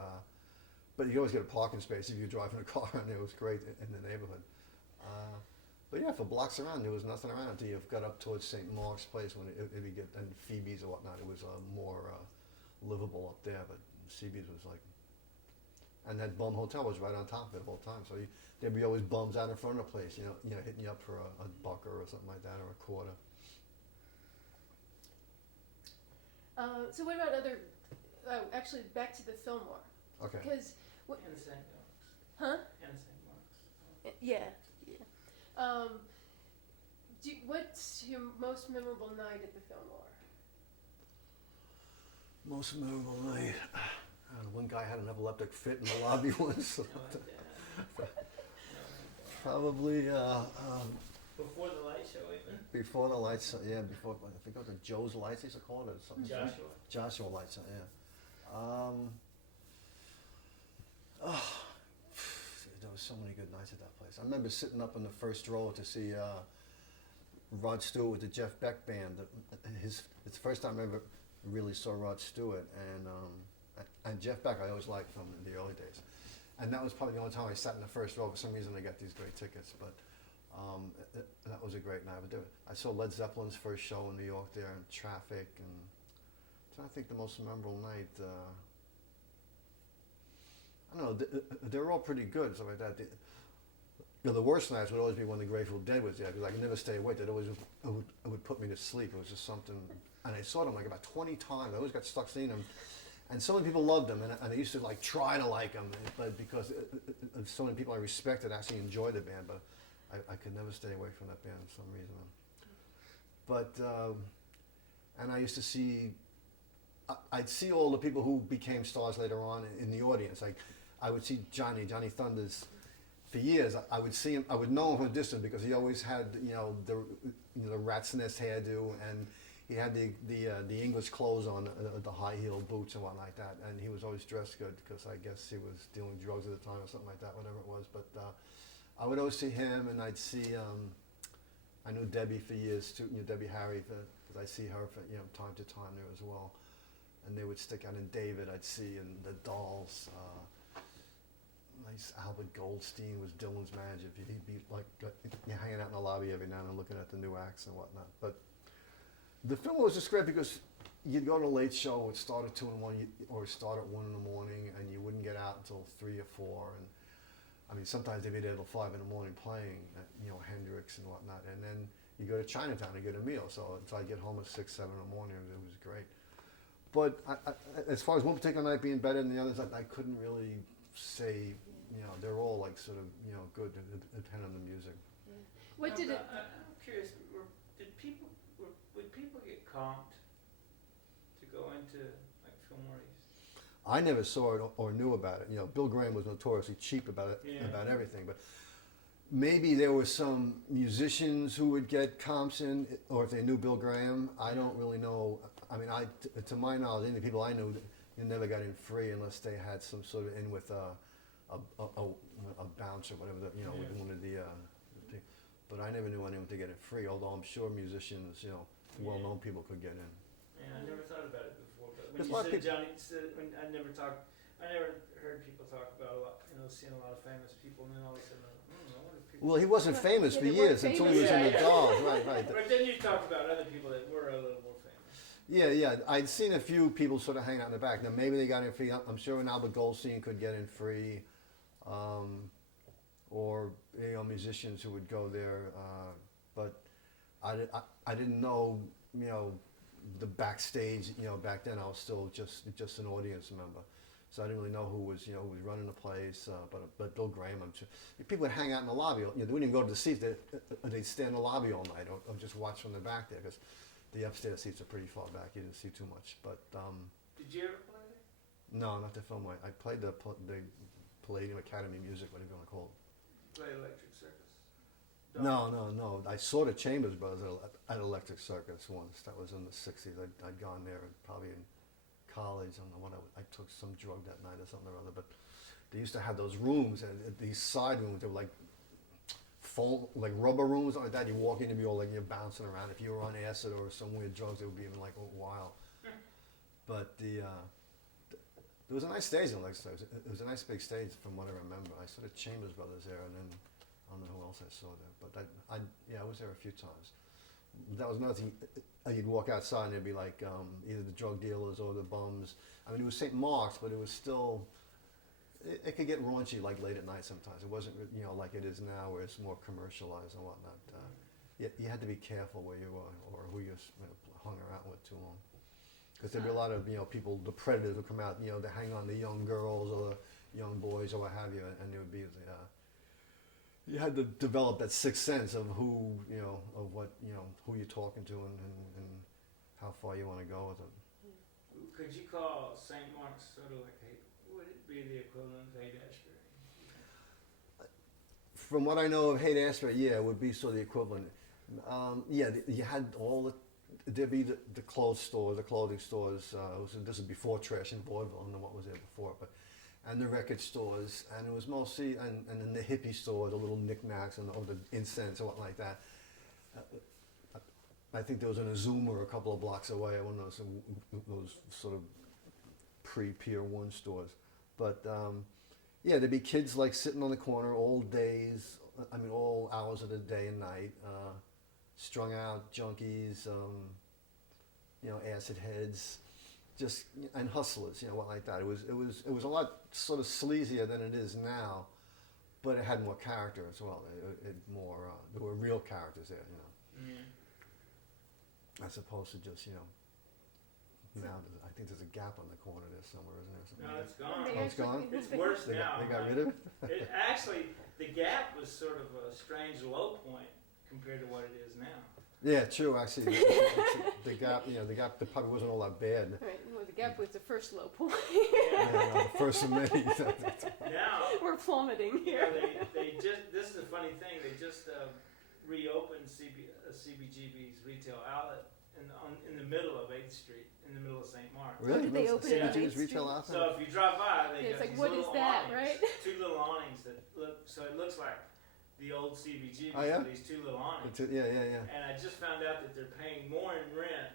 but you always get a parking space if you're driving a car, and it was great in the neighborhood. But yeah, for blocks around, there was nothing around until you got up towards St. Mark's Place, when it would get, and Phoebe's or whatnot. It was more livable up there, but CB's was like, and that bum hotel was right on top of it the whole time. So there'd be always bums out in front of the place, you know, hitting you up for a buck or something like that, or a quarter. So what about other? Actually, back to the Fillmore. Okay. Because And St. Mark's. huh? And St. Mark's. Yeah. What's your most memorable night at the Fillmore? Most memorable night. I don't know, one guy had an epileptic fit in the lobby once. No, like that. Probably Before the light show, even. before the lights. Yeah, before I think it was the Joe's Lights. They used to call it or something. Joshua. Joshua Lights. Yeah. There was so many good nights at that place. I remember sitting up in the first row to see Rod Stewart with the Jeff Beck band. It's the first time I ever really saw Rod Stewart, and Jeff Beck I always liked from the early days. And that was probably the only time I sat in the first row. For some reason I got these great tickets, but that was a great night. But I saw Led Zeppelin's first show in New York there in Traffic, and I'm trying to think the most memorable night. I don't know, they were all pretty good, stuff like that. The worst nights would always be when the Grateful Dead was there, because I could never stay awake. It would put me to sleep. It was just something, and I saw them like about 20 times. I always got stuck seeing them. And so many people loved them, and I used to like try to like them, but because so many people I respected actually enjoyed the band, but I could never stay away from that band for some reason. But and I used to see, I'd see all the people who became stars later on in the audience. Like I would see Johnny Thunders. For years, I would see him. I would know him from a distance because he always had the rat's nest hairdo, and he had the English clothes on, the high heel boots and whatnot like that. And he was always dressed good because I guess he was dealing drugs at the time or something like that, whatever it was. But I would always see him, and I'd see. I knew Debbie for years too. Debbie Harry, because I see her for time to time there as well. And they would stick out in David. I'd see and the Dolls. Nice Albert Goldstein was Dylan's manager. He'd be like hanging out in the lobby every now and then looking at the new acts and whatnot. But the film was just great because you'd go to a late show, it would start at 2 in the morning, or start at 1 in the morning, and you wouldn't get out until 3 or 4. And I mean, sometimes they'd be there till 5 in the morning playing, at, Hendrix and whatnot. And then you go to Chinatown to get a meal. So until I get home at 6, 7 in the morning, it was great. But as far as one particular night being better than the others, I couldn't really say. They're all like sort of good, depending on the music. Yeah. What did it? I'm curious. Would people get comped to go into like Fillmore East? I never saw it or knew about it. Bill Graham was notoriously cheap about it, about everything. But maybe there were some musicians who would get comps in, or if they knew Bill Graham. I don't really know. I mean, to my knowledge, any people I knew, you never got in free unless they had some sort of in with a bounce or whatever, with one of the. But I never knew anyone to get it free. Although I'm sure musicians, well-known people could get in. Yeah, I never thought about it before. But when There's a you lot of said people- Johnny, I never heard people talk about a lot. Seeing a lot of famous people, and then all of a sudden, I wonder if people. Well, he wasn't famous Yeah, for they weren't years until he was famous. in the Yeah. Dolls, right. But then you talked about other people that were a little more famous. Yeah. I'd seen a few people sort of hang out in the back. Now maybe they got in free. I'm sure an Albert Goldstein could get in free, or musicians who would go there. But I didn't know the backstage. Back then I was still just an audience member, so I didn't really know who was running the place. But Bill Graham, I'm sure people would hang out in the lobby. They wouldn't even go to the seats. They'd stand in the lobby all night or just watch from the back there because the upstairs seats are pretty far back. You didn't see too much. But Did you ever play there? no, not the film. I played the Palladium Academy Music, whatever you want to call it. Play Electric Circus? No. I saw the Chambers Brothers at Electric Circus once. That was in the 60s. I'd gone there probably in college. I don't know what I took some drug that night or something or other. But they used to have those rooms, and these side rooms. They were like foam, like rubber rooms like that. You walk in and be all like you're bouncing around. If you were on acid or some weird drugs, it would be even like wild. But there was a nice stage in Electric Circus. It was a nice big stage from what I remember. I saw the Chambers Brothers there, and then I don't know who else I saw there. But I was there a few times. That was another thing. You'd walk outside and there'd be like either the drug dealers or the bums. I mean, it was St. Mark's, but it was still. It could get raunchy like late at night sometimes. It wasn't like it is now, where it's more commercialized and whatnot. You had to be careful where you were or who you hung around with too long. because there'd be a lot of, you know, people, the predators would come out, you know, to hang on the young girls or the young boys or what have you, and there would be, you had to develop that sixth sense of who, you know, of what, you know, who you're talking to and how far you want to go with it. Could you call St. Mark's sort of like, would it be the equivalent of Haight-Ashbury? From what I know of Haight-Ashbury, yeah, it would be sort of the equivalent. Yeah, you had all there'd be the clothes stores, the clothing stores. This was before Trash in Vaudeville. I don't know what was there before, but and the record stores, and it was mostly and then the hippie stores, the little knickknacks and the incense or what like that. I think there was an Azuma a couple of blocks away. One of those sort of pre-Pier 1 stores, but. Yeah, there'd be kids like sitting on the corner all days, I mean all hours of the day and night, strung out junkies, you know, acid heads, just, and hustlers, you know, what like that. It was a lot sort of sleazier than it is now, but it had more character as well. There were real characters there, you know, as opposed to just, you know, now I think there's a Gap on the corner there somewhere, isn't there? No, it's gone. Oh, it's gone? It's worse They now. got rid of it? Actually, the Gap was sort of a strange low point compared to what it is now. Yeah, true. Actually, the Gap, you know, the Gap, the probably wasn't all that bad. Right, well, the Gap was the first low point. Yeah, no, the first of many. Now, We're plummeting you here. know, they just, this is a funny thing, they just reopened CBGB's retail outlet in the middle of 8th Street, in the middle of St. Mark's. Really? Did they open it on CBGB's 8th retail Street? outlet? So if you drive by, they It's got like, these what little is that, awnings, right? two little awnings that look, so it looks like the old CBGB's Oh, yeah? with these two little awnings. Yeah. And I just found out that they're paying more in rent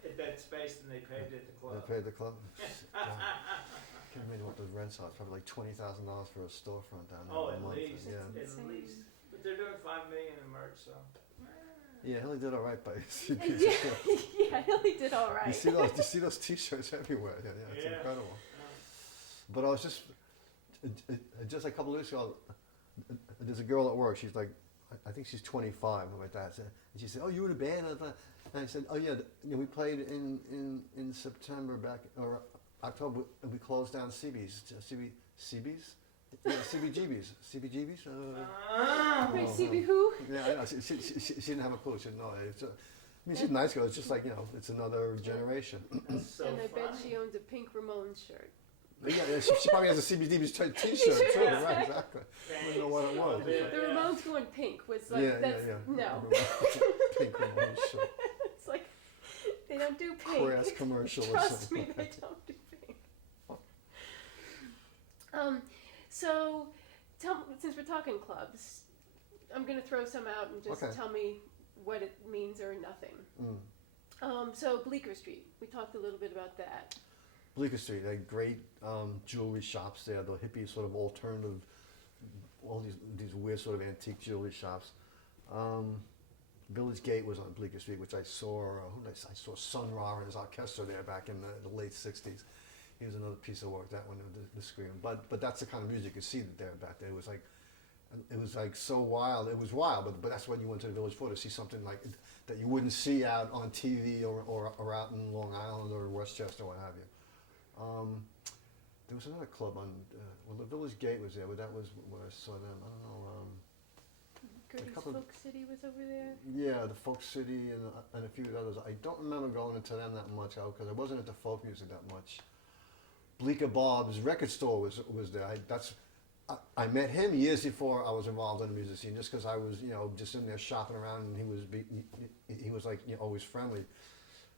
at that space than they paid at the club. They paid the club. I can't remember what the rents are. It's probably like $20,000 for a storefront down there. Oh, a at month. least, Yeah. at Insane. least. But they're doing $5 million in merch, so. Yeah, Hilly did all right by CBGB. Yeah, Hilly did all right. You see those T-shirts everywhere. Yeah, it's Yeah. incredible. But I was just a couple of weeks ago, there's a girl at work. She's like, I think she's 25, something like that. And she said, "Oh, you were in a band?" And I said, "Oh yeah, you know, we played in September back or October. We closed down CB's. Yeah, CBGB's. Wait, CB who? Yeah, I know. She didn't have a clue. She didn't know. I mean, she's a nice girl. It's just like, you know, it's another generation. That's so And I bet funny. she owns a Pink Ramones shirt. But yeah, she probably has a CBGB's T-shirt too. Yeah. Right, exactly. I don't know what it was. Yeah. The Ramones going pink was like, that's, no. Pink Ramones shirt. It's like, they don't do pink. Crass commercial or Trust something. me, they don't do pink. So, since we're talking clubs, I'm going to throw some out and just Okay. tell me what it means or nothing. Mm. So Bleecker Street, we talked a little bit about that. Bleecker Street, they had great jewelry shops there, the hippie sort of alternative, all these weird sort of antique jewelry shops. Village Gate was on Bleecker Street, which I saw, I saw Sun Ra and his orchestra there back in the late 60s. He was another piece of work, that one, the screen. But that's the kind of music you see there back there. It was like so wild. It was wild, but that's what you went to the Village for, to see something like that you wouldn't see out on TV or out in Long Island or Westchester, what have you. There was another club on, the Village Gate was there, but that was where I saw them. I don't know. Gertie's couple of- Folk City was over there. Yeah, the Folk City and a few others. I don't remember going into them that much because I wasn't into folk music that much. Bleecker Bob's record store was there. I met him years before I was involved in the music scene, just because I was, you know, just in there shopping around, and he was like, you know, always friendly,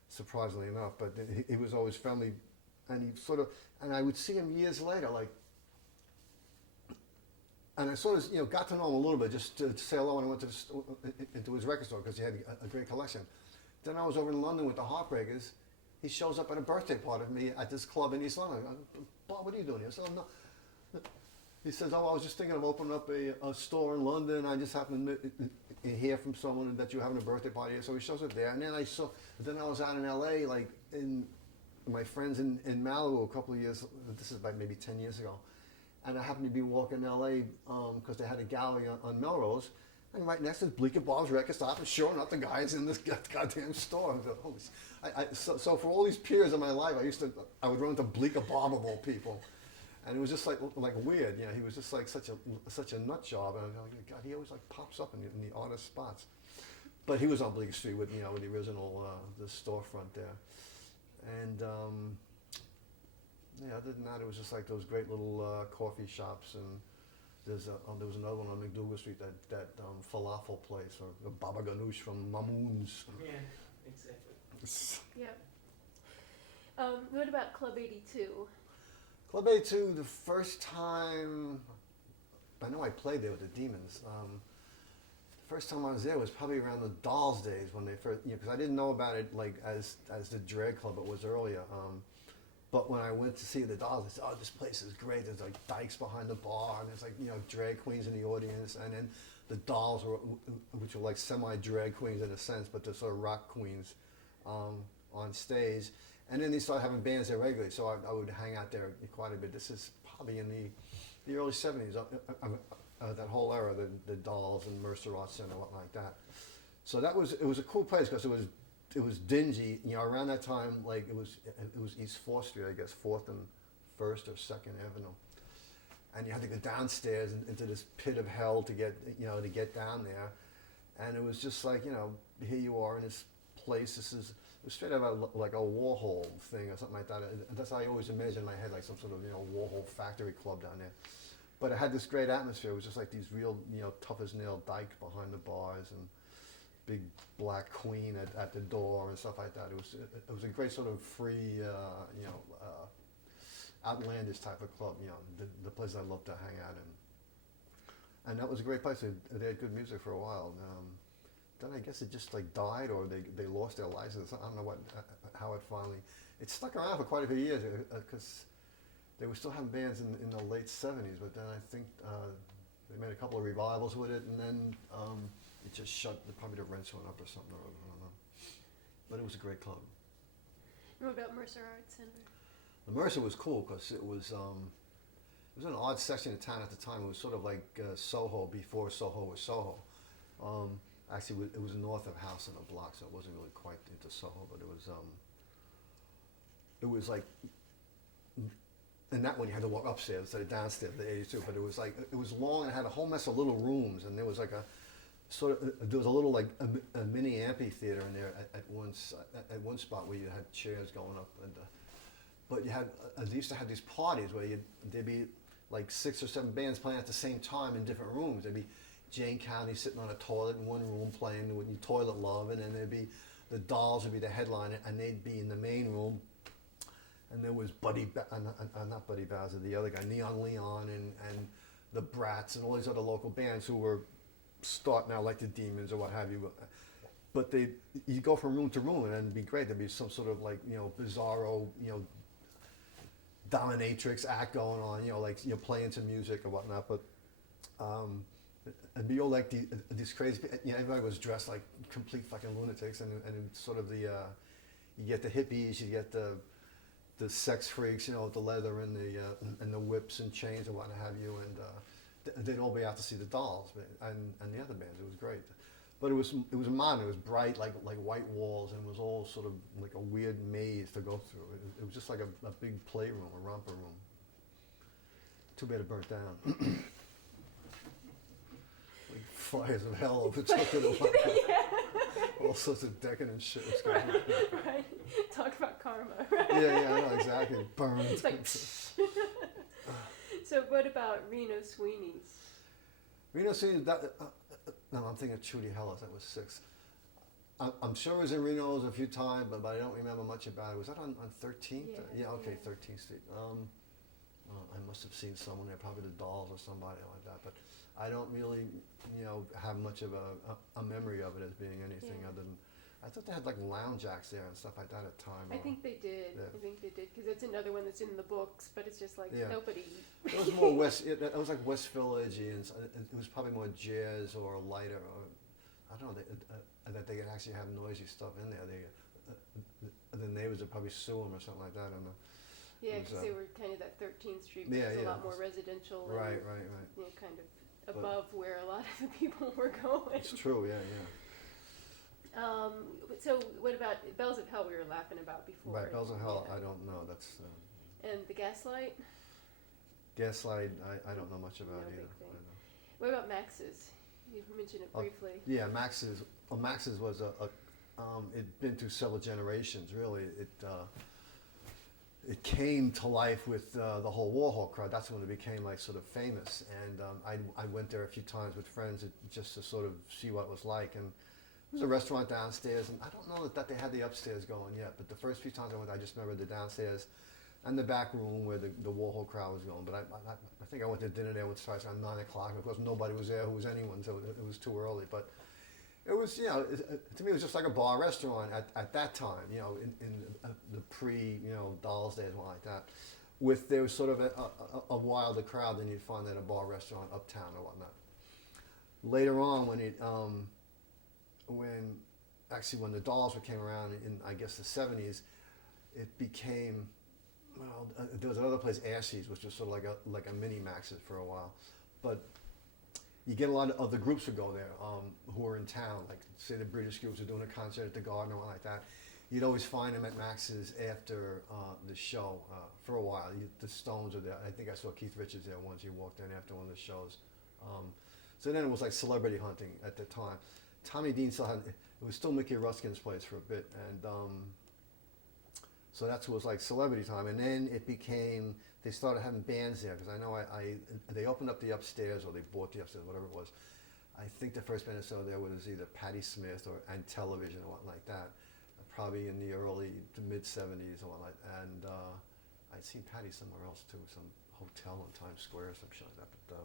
surprisingly enough. But he was always friendly, and he sort of, and I would see him years later, like. And I sort of, you know, got to know him a little bit, just to say hello when I went to into his record store, because he had a great collection. Then I was over in London with the Heartbreakers. He shows up at a birthday party for me at this club in East London. I go, "Bob, what are you doing here?" I said, "Oh, no." He says, "Oh, I was just thinking of opening up a store in London. I just happened to hear from someone that you're having a birthday party." So he shows up there, and then I was out in L.A. like in my friends in Malibu a couple of years. This is about maybe 10 years ago. And I happened to be walking in L.A. Because they had a gallery on Melrose, And right next to Bleecker Bob's record stop, and sure enough, the guy's in this goddamn store. I was like, holy so for all these periods of my life, I would run into Bleecker Bob of all people, and it was just like weird. You know, he was just like such a nut job, and I'm like, God, he always like pops up in the oddest spots. But he was on Bleecker Street with with the original the storefront there, and yeah. Other than that, it was just like those great little coffee shops, and there was another one on McDougal Street, that falafel place, or the Baba Ganoush from Mamoun's. Yeah, exactly. Yep. What about Club 82? Club A2, the first time, I know I played there with the Demons. The first time I was there was probably around the Dolls days when they first, because I didn't know about it like as the drag club it was earlier. But when I went to see the Dolls, I said, "Oh, this place is great. There's like dykes behind the bar, and there's like drag queens in the audience, and then the Dolls which were like semi-drag queens in a sense, but they're sort of rock queens on stage." And then they started having bands there regularly, so I would hang out there quite a bit. This is probably in the early '70s, that whole era, the Dolls and Mercer Arts Center, what like that. So it was a cool place because it was dingy. Around that time, like it was East 4th Street, I guess, 4th and 1st or 2nd Avenue, and you had to go downstairs into this pit of hell to get to get down there, and it was just like here you are in this place. It was straight out like a Warhol thing or something like that. And that's how I always imagined in my head, like some sort of Warhol factory club down there. But it had this great atmosphere. It was just like these real tough as nail dykes behind the bars and big black queen at the door and stuff like that. It was a great sort of free outlandish type of club. The place I loved to hang out in. And that was a great place. They had good music for a while. Then I guess it just like died, or they lost their license. I don't know how it finally. It stuck around for quite a few years because they were still having bands in the late '70s. But then I think they made a couple of revivals with it, and then it just shut. Probably the rents went up or something. I don't know. But it was a great club. And what about Mercer Arts Center? The Mercer was cool because it was an odd section of town at the time. It was sort of like Soho before Soho was Soho. Actually, it was north of House on a block, so it wasn't really quite into Soho, but it was like, and that one you had to walk upstairs instead of downstairs, the 82, but it was long and it had a whole mess of little rooms, and there was like there was a little like a mini amphitheater in there at one spot where you had chairs going up, and but they used to have these parties where there'd be like 6 or 7 bands playing at the same time in different rooms. There'd be Jane County sitting on a toilet in one room playing with Toilet Love, and then there'd be the Dolls would be the headliner, and they'd be in the main room, and there was not Buddy Bowser, the other guy, Neon Leon, and the Brats, and all these other local bands who were starting out like the Demons or what have you. But you go from room to room, and it'd be great. There'd be some sort of like bizarro dominatrix act going on, playing some music or whatnot, but. And be all like these crazy, everybody was dressed like complete fucking lunatics, and sort of you get the hippies, you get the sex freaks, with the leather and the whips and chains and what have you, and they'd all be out to see the Dolls and the other bands. It was great, but it was modern. It was bright, like white walls, and it was all sort of like a weird maze to go through. It was just like a big playroom, a romper room. Too bad it burnt down. Fires of hell overtook it. Yeah. All sorts of decadent shit was going on. Right. Talk about karma, right? Yeah, I know, exactly. Burned. It's like, so what about Reno Sweeney's? Reno Sweeney's, no, I'm thinking of Trudy Hellas, that was 6. I'm sure it was in Reno's a few times, but I don't remember much about it. Was that on 13th? Yeah, Okay, yeah. 13th Street. I must have seen someone there, probably the Dolls or somebody like that, but I don't really, have much of a memory of it as being anything other than, I thought they had like lounge acts there and stuff like that at the time. I think they did. Yeah. I think they did, because it's another one that's in the books, but it's just like nobody. It was more it was like West Village-y, and it was probably more jazz or lighter, or I don't know, that they could actually have noisy stuff in there. The neighbors would probably sue them or something like that. I don't know. Yeah, It was, because they were kind of that 13th Street, which yeah, was a yeah. lot more residential. Right. And, kind of above where a lot of the people were going. It's true, yeah. So what about Bells of Hell we were laughing about before? Right, Bells of Hell, Yeah. I don't know. That's And the Gaslight? Gaslight. I don't know much about No either. big thing. I know. What about Max's? You mentioned it Oh, briefly. Yeah, Max's was it'd been through several generations. Really, it came to life with the whole Warhol crowd. That's when it became like sort of famous. And I went there a few times with friends just to sort of see what it was like. And there was a restaurant downstairs, and I don't know that they had the upstairs going yet. But the first few times I went, I just remember the downstairs and the back room where the Warhol crowd was going. But I think I went to dinner there once twice around 9 o'clock. And of course, nobody was there who was anyone, so it was too early. But it was, to me, it was just like a bar restaurant at that time, in the Dolls days and all like that. There was sort of a wilder crowd than you'd find at a bar restaurant uptown or whatnot. Later on, when the Dolls came around in, I guess, the 70s, it became, there was another place, Ashley's, which was sort of like a mini Max's for a while. But you get a lot of the groups would go there who were in town, like say the British groups were doing a concert at the Garden or something like that. You'd always find them at Max's after the show for a while. The Stones were there. I think I saw Keith Richards there once. He walked in after one of the shows. So then it was like celebrity hunting at the time. Tommy Dean still had, it was still Mickey Ruskin's place for a bit, and so that's what was like celebrity time. And then it became, they started having bands there, because I know they opened up the upstairs, or they bought the upstairs, whatever it was. I think the first band I saw there was either Patti Smith and Television or something like that, probably in the early to mid 70s or something like that. And I'd seen Patti somewhere else too, some hotel in Times Square or some shit like that. But,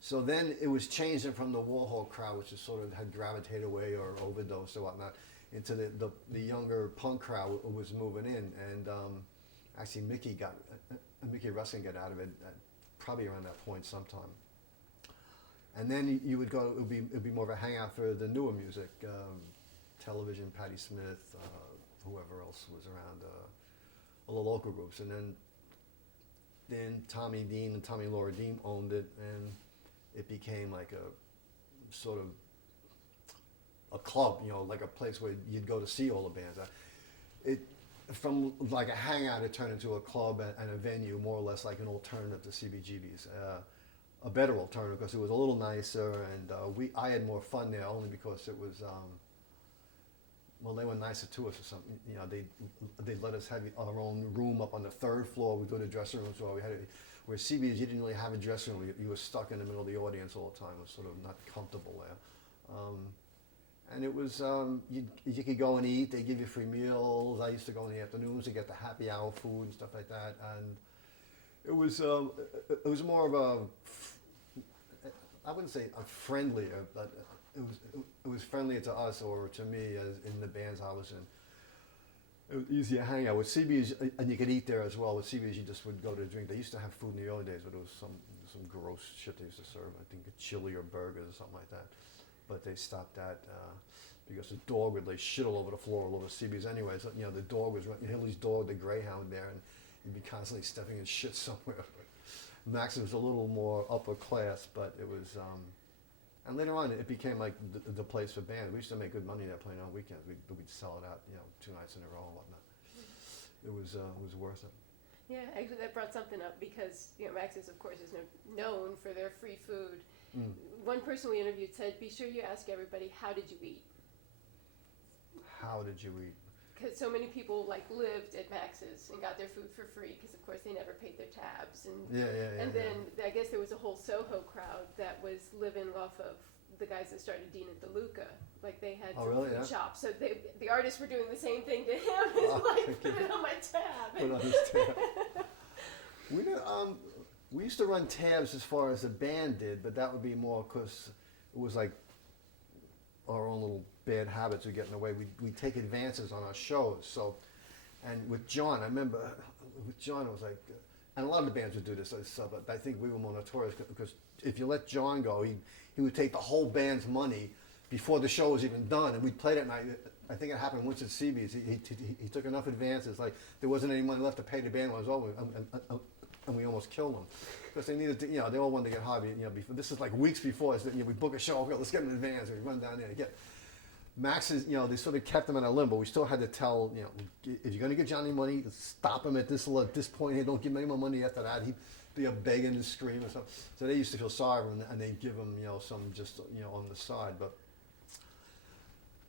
so then it was changing from the Warhol crowd, which is sort of had gravitated away or overdosed or whatnot, into the younger punk crowd was moving in. And actually Mickey Ruskin got out of it probably around that point sometime. And then you would go, it would be more of a hangout for the newer music, Television, Patti Smith, whoever else was around, all the local groups. And then Tommy Dean and Tommy Laura Dean owned it, and it became like a sort of a club, like a place where you'd go to see all the bands. From like a hangout, it turned into a club and a venue, more or less like an alternative to CBGB's. A better alternative, because it was a little nicer, and I had more fun there only because it was, they were nicer to us or something. They'd let us have our own room up on the third floor. We'd go to dressing rooms where CB's, you didn't really have a dressing room. You were stuck in the middle of the audience all the time. It was sort of not comfortable there. And it was, you could go and eat. They give you free meals. I used to go in the afternoons to get the happy hour food and stuff like that. And it was more of a, I wouldn't say a friendlier, but it was friendlier to us or to me as in the bands I was in. It was easy to hang out with CB's, and you could eat there as well. With CB's, you just would go to drink. They used to have food in the early days, but it was some gross shit they used to serve. I think a chili or burgers or something like that. But they stopped that because the dog would lay shit all over the floor, all over CB's anyway. So, the dog was running, Hilly's dog, the greyhound there, and he'd be constantly stepping in shit somewhere. Max was a little more upper class, but it was, and later on it became like the place for bands. We used to make good money there playing on weekends. We'd sell it out, 2 nights in a row and whatnot. It was worth it. Yeah, actually that brought something up because, Max's, of course, is known for their free food. Mm. One person we interviewed said, be sure you ask everybody, how did you eat? How did you eat? Because so many people lived at Max's and got their food for free because, of course, they never paid their tabs. And Yeah. then I guess there was a whole Soho crowd that was living off of the guys that started Dean at DeLuca. Like they had some really? food Yeah. shops. So the artists were doing the same thing to him. It's put it on my tab. Put on his tab. We used to run tabs as far as the band did, but that would be more because it was like our own little bad habits would get in the way. We'd take advances on our shows. So, and with John, I remember with John it was like, and a lot of the bands would do this, but I think we were more notorious because if you let John go, he would take the whole band's money before the show was even done, and we'd play that night. I think it happened once at CB's. He took enough advances, like there wasn't any money left to pay the band when it was over. and we almost killed them because they needed to, they all wanted to get hobby, before, this is like weeks before, so, we book a show, okay, let's get them in advance, we run down there to get. Max is, they sort of kept him in a limbo. We still had to tell, if you're going to give Johnny money, stop him at this point here. Don't give him any more money after that. He'd be a begging and screaming or something. So they used to feel sorry for him, and they'd give him, some just, on the side. But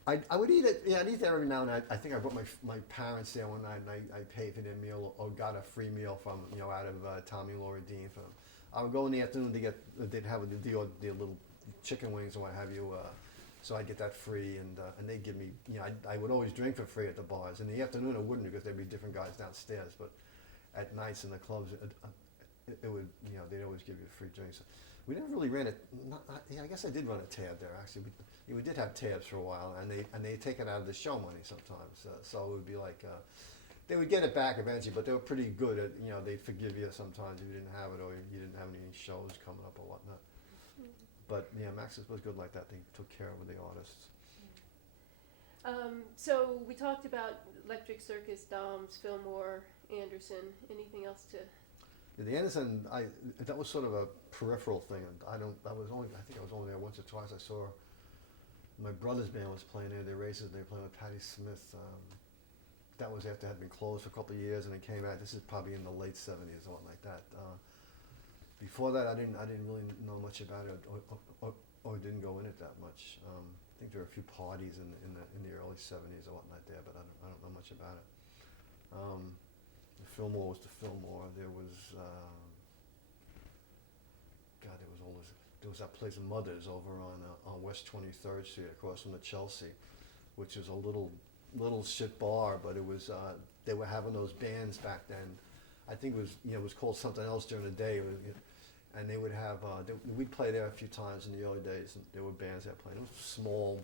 I would eat it. Yeah, I'd eat there every now and then. I think I brought my parents there one night, and I paid for their meal or got a free meal from, out of Tommy and Laura Dean for them. I would go in the afternoon to get, they'd have the little chicken wings and what have you. So I'd get that free, and they'd give me, I would always drink for free at the bars. In the afternoon I wouldn't because there'd be different guys downstairs, but at nights in the clubs, it would, they'd always give you free drinks. We never really ran it, I guess I did run a tab there actually. We did have tabs for a while, and they'd take it out of the show money sometimes. So it would be like, they would get it back eventually, but they were pretty good at, they'd forgive you sometimes if you didn't have it or you didn't have any shows coming up or whatnot. But yeah, Max's was good like that. They took care of the artists. So we talked about Electric Circus, Doms, Fillmore, Anderson. Anything else to? Yeah, the Anderson, that was sort of a peripheral thing. I think I was only there once or twice. I saw my brother's band was playing there. They were playing with Patti Smith. That was after it had been closed for a couple of years, and it came out. This is probably in the late '70s or something like that. Before that, I didn't really know much about it, or didn't go in it that much. I think there were a few parties in the early '70s or whatnot there, but I don't know much about it. The Fillmore was the Fillmore. There was there was that place Mother's over on West 23rd Street across from the Chelsea, which is a little shit bar, but it was they were having those bands back then. I think it was called something else during the day. And they would have, we'd play there a few times in the early days, and there were bands that played. It was small.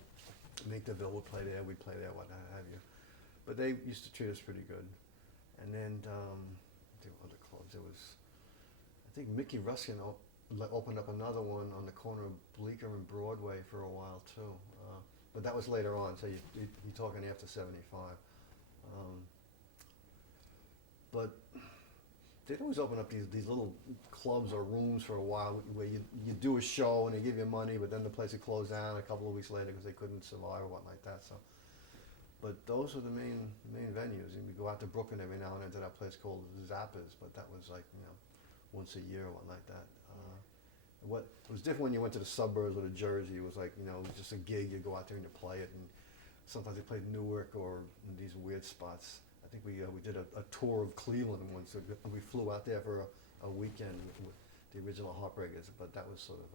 Make the Ville would play there, we'd play there, what have you. But they used to treat us pretty good. And then there were other clubs. There was, I think Mickey Ruskin opened up another one on the corner of Bleecker and Broadway for a while too. But that was later on, so you're talking after '75. But they'd always open up these little clubs or rooms for a while where you do a show and they give you money, but then the place would close down a couple of weeks later because they couldn't survive or what like that. So, but those were the main venues. And we go out to Brooklyn every now and then to that place called Zappa's, but that was like once a year or what like that. What it was different when you went to the suburbs or to Jersey. It was like it was just a gig. You go out there and you play it, and sometimes they played Newark or in these weird spots. I think we did a tour of Cleveland once. We flew out there for a weekend with the original Heartbreakers, but that was sort of,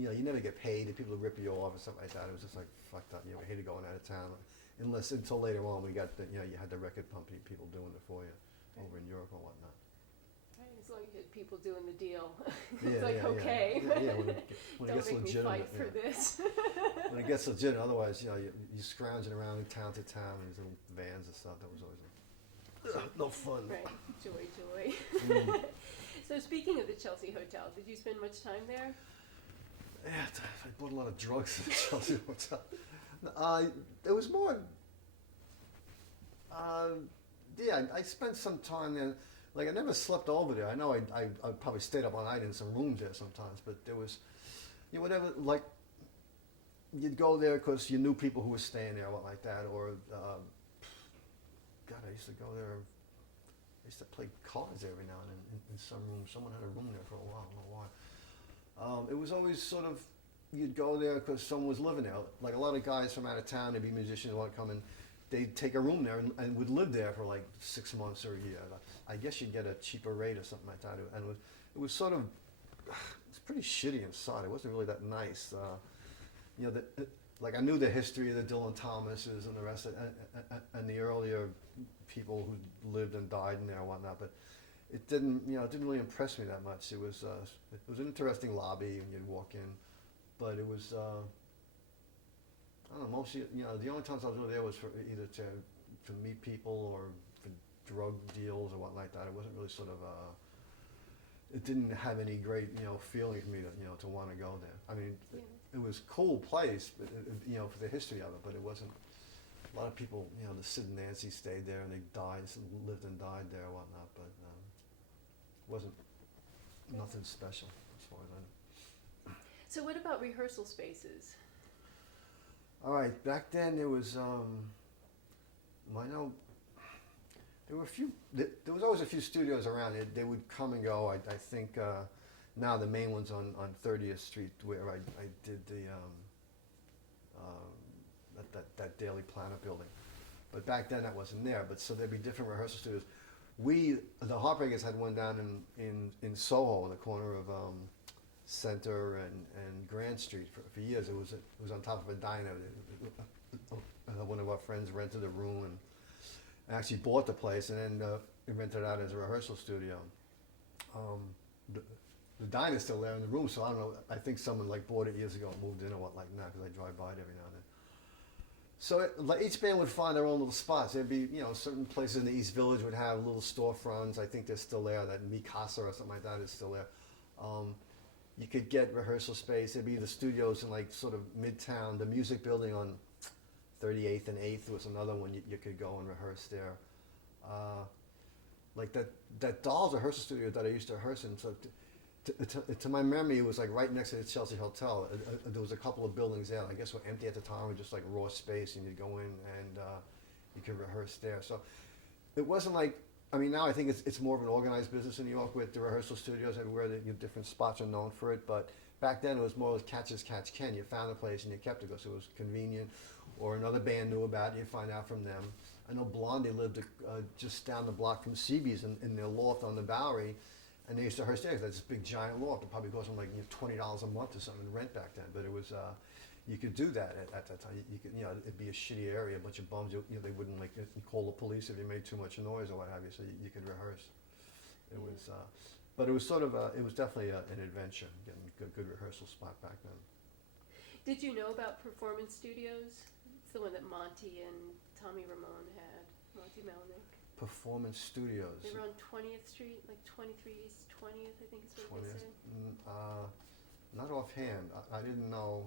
you never get paid. The people would rip you off and stuff like that. It was just like fucked up. We hated going out of town, until later on we got you had the record company people doing it for you over in Europe or whatnot. Right, as long as you had people doing the deal, Yeah, it's like okay. Yeah, when it Don't gets make me legitimate. fight for this. When it gets legitimate, otherwise, you're scrounging around town to town in these little vans and stuff. That was always no fun. Right, joy. Mm. So speaking of the Chelsea Hotel, did you spend much time there? Yeah, I bought a lot of drugs at the Chelsea Hotel. It was more. I spent some time there. Like, I never slept over there. I know I probably stayed up all night in some rooms there sometimes, but there was, whatever, like, you'd go there because you knew people who were staying there or what like that, or, God, I used to go there, I used to play cards every now and then in some room. Someone had a room there for a while, I don't know why. It was always sort of, you'd go there because someone was living there. Like, a lot of guys from out of town, they'd be musicians who want to come in. They'd take a room there and would live there for like 6 months or a year. I guess you'd get a cheaper rate or something like that. And it was sort of, it's pretty shitty inside. It wasn't really that nice. Like, I knew the history of the Dylan Thomases and the rest of and the earlier people who lived and died in there and whatnot, but it didn't really impress me that much. It was an interesting lobby and you'd walk in, but it was, I don't know, mostly, the only times I was really there was for either to meet people or for drug deals or what like that. It wasn't really sort of, it didn't have any great, feeling for me to want to go there. I mean, it was a cool place, but for the history of it, but it wasn't, a lot of people, the Sid and Nancy stayed there and they lived and died there and whatnot, but wasn't nothing special as far as I know. So what about rehearsal spaces? All right, back then there was, I know, there were a few, there was always a few studios around. They would come and go. I think now the main one's on 30th Street where I did the, that Daily Planet building. But back then that wasn't there, but so there'd be different rehearsal studios. The Heartbreakers had one down in Soho, in the corner of Center and Grand Street for years. It was on top of a diner. One of our friends rented a room and actually bought the place and then rented it out as a rehearsal studio. The diner's still there in the room, so I don't know. I think someone like bought it years ago and moved in or what like now because I drive by it every now and then. So each band would find their own little spots. There'd be, certain places in the East Village would have little storefronts. I think they're still there. That Mikasa or something like that is still there. You could get rehearsal space. There'd be the studios in like sort of Midtown. The music building on 38th and 8th was another one you could go and rehearse there. Like that Dolls rehearsal studio that I used to rehearse in. So to my memory, it was like right next to the Chelsea Hotel. There was a couple of buildings there. I guess were empty at the time, were just like raw space, and you'd go in and you could rehearse there. So it wasn't like, now I think it's more of an organized business in New York with the rehearsal studios everywhere. Different spots are known for it, but back then it was more as catch as catch can. You found a place and you kept it because it was convenient, or another band knew about it. You'd find out from them. I know Blondie lived just down the block from CB's in their loft on the Bowery. And they used to rehearse there. That's this big giant loft. It probably cost them like $20 a month or something in rent back then. But it was, you could do that at that time. You could, it'd be a shitty area, a bunch of bums. They wouldn't like call the police if you made too much noise or what have you. So you could rehearse. It was, but it was sort of, it was definitely an adventure getting a good rehearsal spot back then. Did you know about Performance Studios? It's the one that Monty and Tommy Ramone had. Monty Melnick. Performance Studios. They were on 20th Street, like 23 East 20th, I think is what they 20th? said. Not offhand. I didn't know.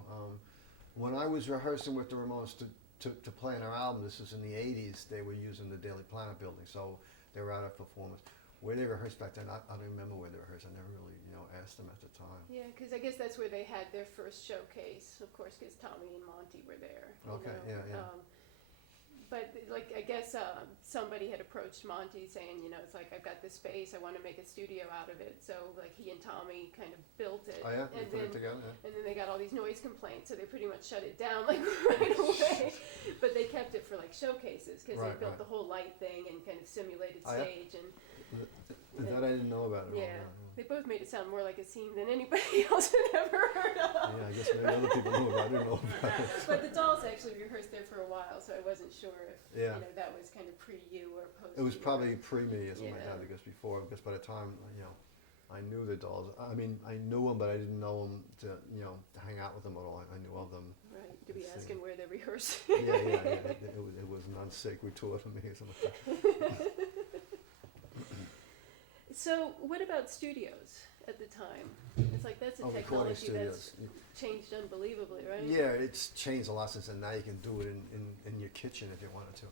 When I was rehearsing with the Ramones to play in our album, this was in the 80s, they were using the Daily Planet building, so they were out of Performance. Where they rehearsed back then, I don't remember where they rehearsed. I never really, asked them at the time. Yeah, because I guess that's where they had their first showcase, of course, because Tommy and Monty were there. Okay, yeah. But like, I guess somebody had approached Monty saying, it's like, I've got this space, I want to make a studio out of it. So like he and Tommy kind of built it. Oh yeah, they and put then, it together. Yeah. And then they got all these noise complaints, so they pretty much shut it down like right away. But they kept it for like showcases because Right, they built right. the whole light thing and kind of simulated Oh, yeah? stage. And That I didn't know about at all. yeah, they both made it sound more like a scene than anybody else had ever heard of. Yeah, I guess maybe other people knew about it. I didn't know about it. But the Dolls actually rehearsed there for a while, so I wasn't sure if Yeah. that was kind of pre-you or post. It was probably pre-me or something like Yeah. that, because before, because by the time, I knew the Dolls. I knew them, but I didn't know them to hang out with them at all. I knew of them. Right, to be Let's see. asking where they rehearsed. Yeah. It was an unsacred tour for me or something like that. So, what about studios at the time? It's like that's a Recording technology that's studios. changed unbelievably, right? Yeah, it's changed a lot since then. Now you can do it in your kitchen if you wanted to.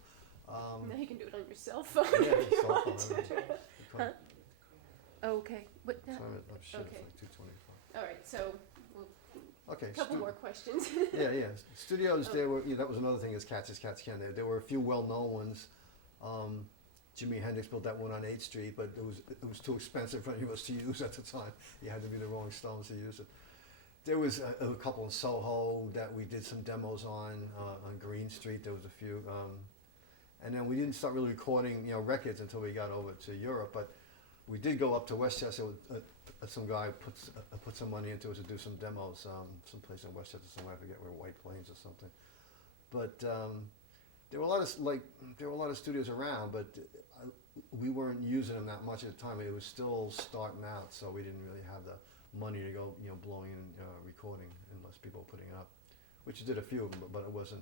Now you can do it on your cell phone Yeah, if you cell want phone, to. Huh? Oh, okay. What? Time of shit, Okay. it's like 2:25. All right. So, Okay. a couple more questions. Yeah. Studios, Oh. there were, that was another thing as Cats can. There were a few well-known ones. Jimi Hendrix built that one on 8th Street, but it was too expensive for any of us to use at the time. You had to be the Rolling Stones to use it. There was a couple in Soho that we did some demos on Green Street. There was a few. And then we didn't start really recording, records until we got over to Europe, but we did go up to Westchester with some guy put some money into it to do some demos, someplace in Westchester somewhere, I forget where, White Plains or something. But there were a lot of studios around, but we weren't using them that much at the time. It was still starting out, so we didn't really have the money to go, blowing and recording unless people were putting it up, which did a few of them, but it wasn't.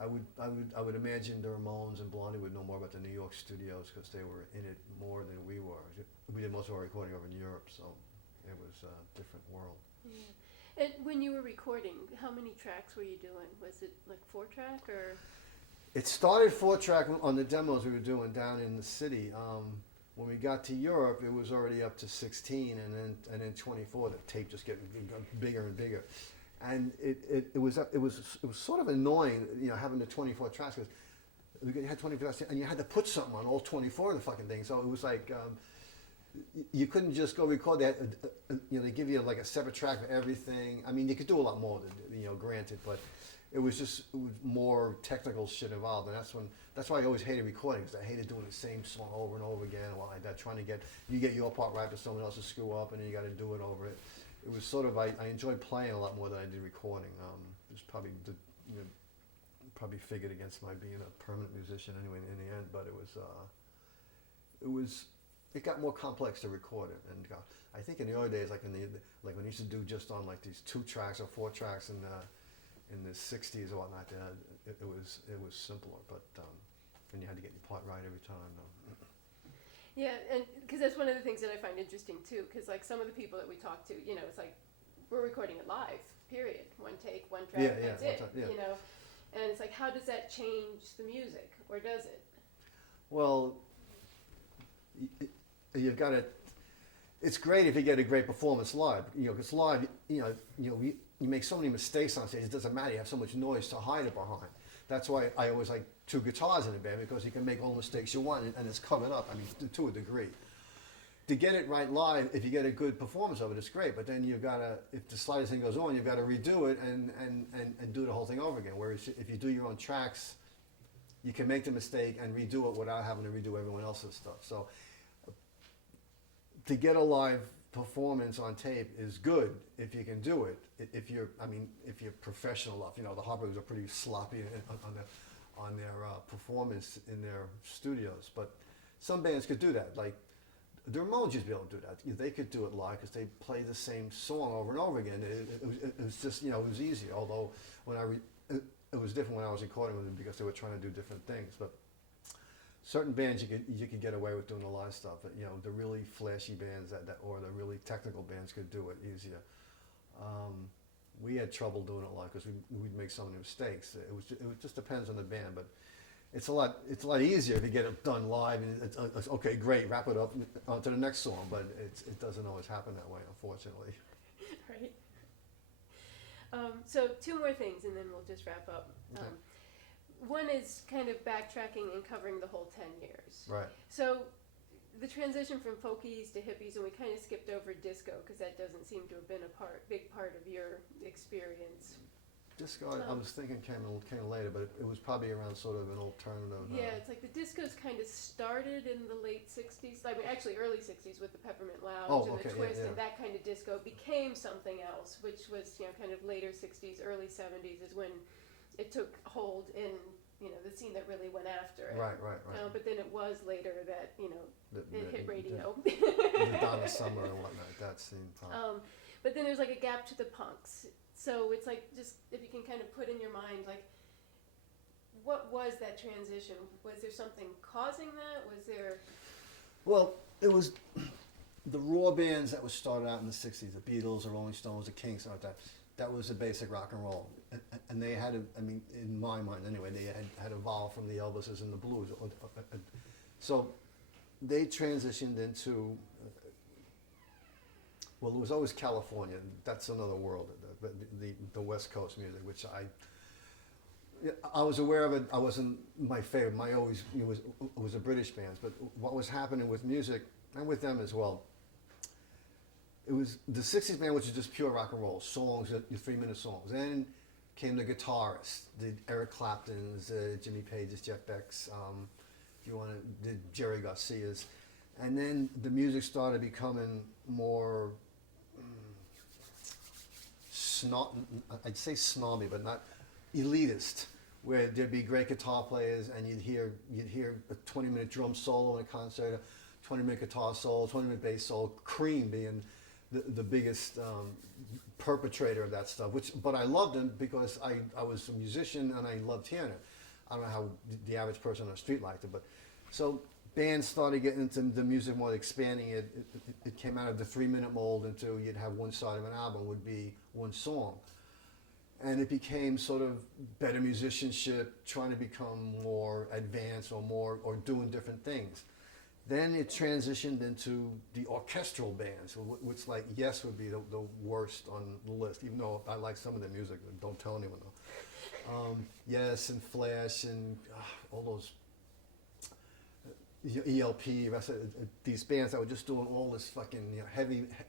I would imagine the Ramones and Blondie would know more about the New York studios because they were in it more than we were. We did most of our recording over in Europe, so it was a different world. Yeah. And when you were recording, how many tracks were you doing? Was it like 4-track or? It started 4-track on the demos we were doing down in the city. When we got to Europe, it was already up to 16, and then 24. The tape just getting bigger and bigger, and it was sort of annoying, having the 24 tracks, because you had 24 tracks and you had to put something on all 24 of the fucking things. So it was like you couldn't just go record that. They give you like a separate track for everything. I mean, you could do a lot more, granted, but it was more technical shit involved, and that's why I always hated recording, because I hated doing the same song over and over again, or like that, trying to get your part right, but someone else will screw up, and then you got to do it over it. It was sort of, I enjoyed playing a lot more than I did recording. It was probably probably figured against my being a permanent musician anyway in the end, but it got more complex to record it, and I think in the early days, like when you used to do just on like these 2 tracks or 4 tracks in the 60s or whatnot, it was simpler, but and you had to get your part right every time. Yeah, and because that's one of the things that I find interesting too, because like some of the people that we talk to, it's like we're recording it live, period, 1 take, 1 track, that's it, and it's like, how does that change the music, or does it? Well, you've got to. It's great if you get a great performance live, because live, you make so many mistakes on stage. It doesn't matter. You have so much noise to hide it behind. That's why I always like 2 guitars in a band, because you can make all the mistakes you want, and it's covered up. I mean, to a degree. To get it right live, if you get a good performance of it, it's great. But then you've got to, if the slightest thing goes on, you've got to redo it and do the whole thing over again. Whereas if you do your own tracks, you can make the mistake and redo it without having to redo everyone else's stuff. So to get a live performance on tape is good if you can do it. If you're professional enough, the Heartbreakers are pretty sloppy on their performance in their studios. But some bands could do that. Like the Ramones used to be able to do that. They could do it live because they play the same song over and over again. It was just, it was easier. Although it was different when I was recording with them, because they were trying to do different things. But certain bands you could get away with doing a lot of stuff. But, the really flashy bands or the really technical bands could do it easier. We had trouble doing it live because we'd make so many mistakes. It just depends on the band, but it's a lot easier if you get it done live and it's okay, great, wrap it up, on to the next song. But it doesn't always happen that way, unfortunately. Right. So 2 more things, and then we'll just wrap up. Okay. One is kind of backtracking and covering the whole 10 years. Right. So the transition from folkies to hippies, and we kind of skipped over disco because that doesn't seem to have been a big part of your experience. Disco, I was thinking came later, but it was probably around sort of an alternative. Yeah, it's like the discos kind of started in the late 60s. I mean, actually early 60s with the Peppermint Lounge and the Twist, and that kind of disco became something else, which was, kind of later 60s, early 70s is when it took hold in, the scene that really went after it. Right. But then it was later that, it hit radio. The Donna Summer and whatnot, that scene. But then there's like a gap to the punks. So it's like, just if you can kind of put in your mind, like, what was that transition? Was there something causing that? Was there... Well, it was the raw bands that was started out in the 60s, the Beatles, the Rolling Stones, the Kinks, and all that. That was the basic rock and roll. And they had, in my mind anyway, they had evolved from the Elvises and the blues. So they transitioned into, well, it was always California. That's another world, the West Coast music, which I was aware of it. I wasn't my favorite. It was the British bands. But what was happening with music, and with them as well, it was the 60s band, which is just pure rock and roll, songs, your 3-minute songs. Then came the guitarists, the Eric Claptons, Jimmy Pages, Jeff Beck's, the Jerry Garcias. And then the music started becoming more, I'd say snobby, but not elitist, where there'd be great guitar players and you'd hear a 20-minute drum solo in a concert, a 20-minute guitar solo, 20-minute bass solo, Cream being the biggest perpetrator of that stuff, but I loved them because I was a musician and I loved hearing it. I don't know how the average person on the street liked it, but so bands started getting into the music more, expanding it. It came out of the 3-minute mold into you'd have one side of an album would be one song. And it became sort of better musicianship, trying to become more advanced or doing different things. Then it transitioned into the orchestral bands, which like Yes would be the worst on the list, even though I like some of their music. Don't tell anyone though. Yes and Flash and all those ELP, these bands that were just doing all this fucking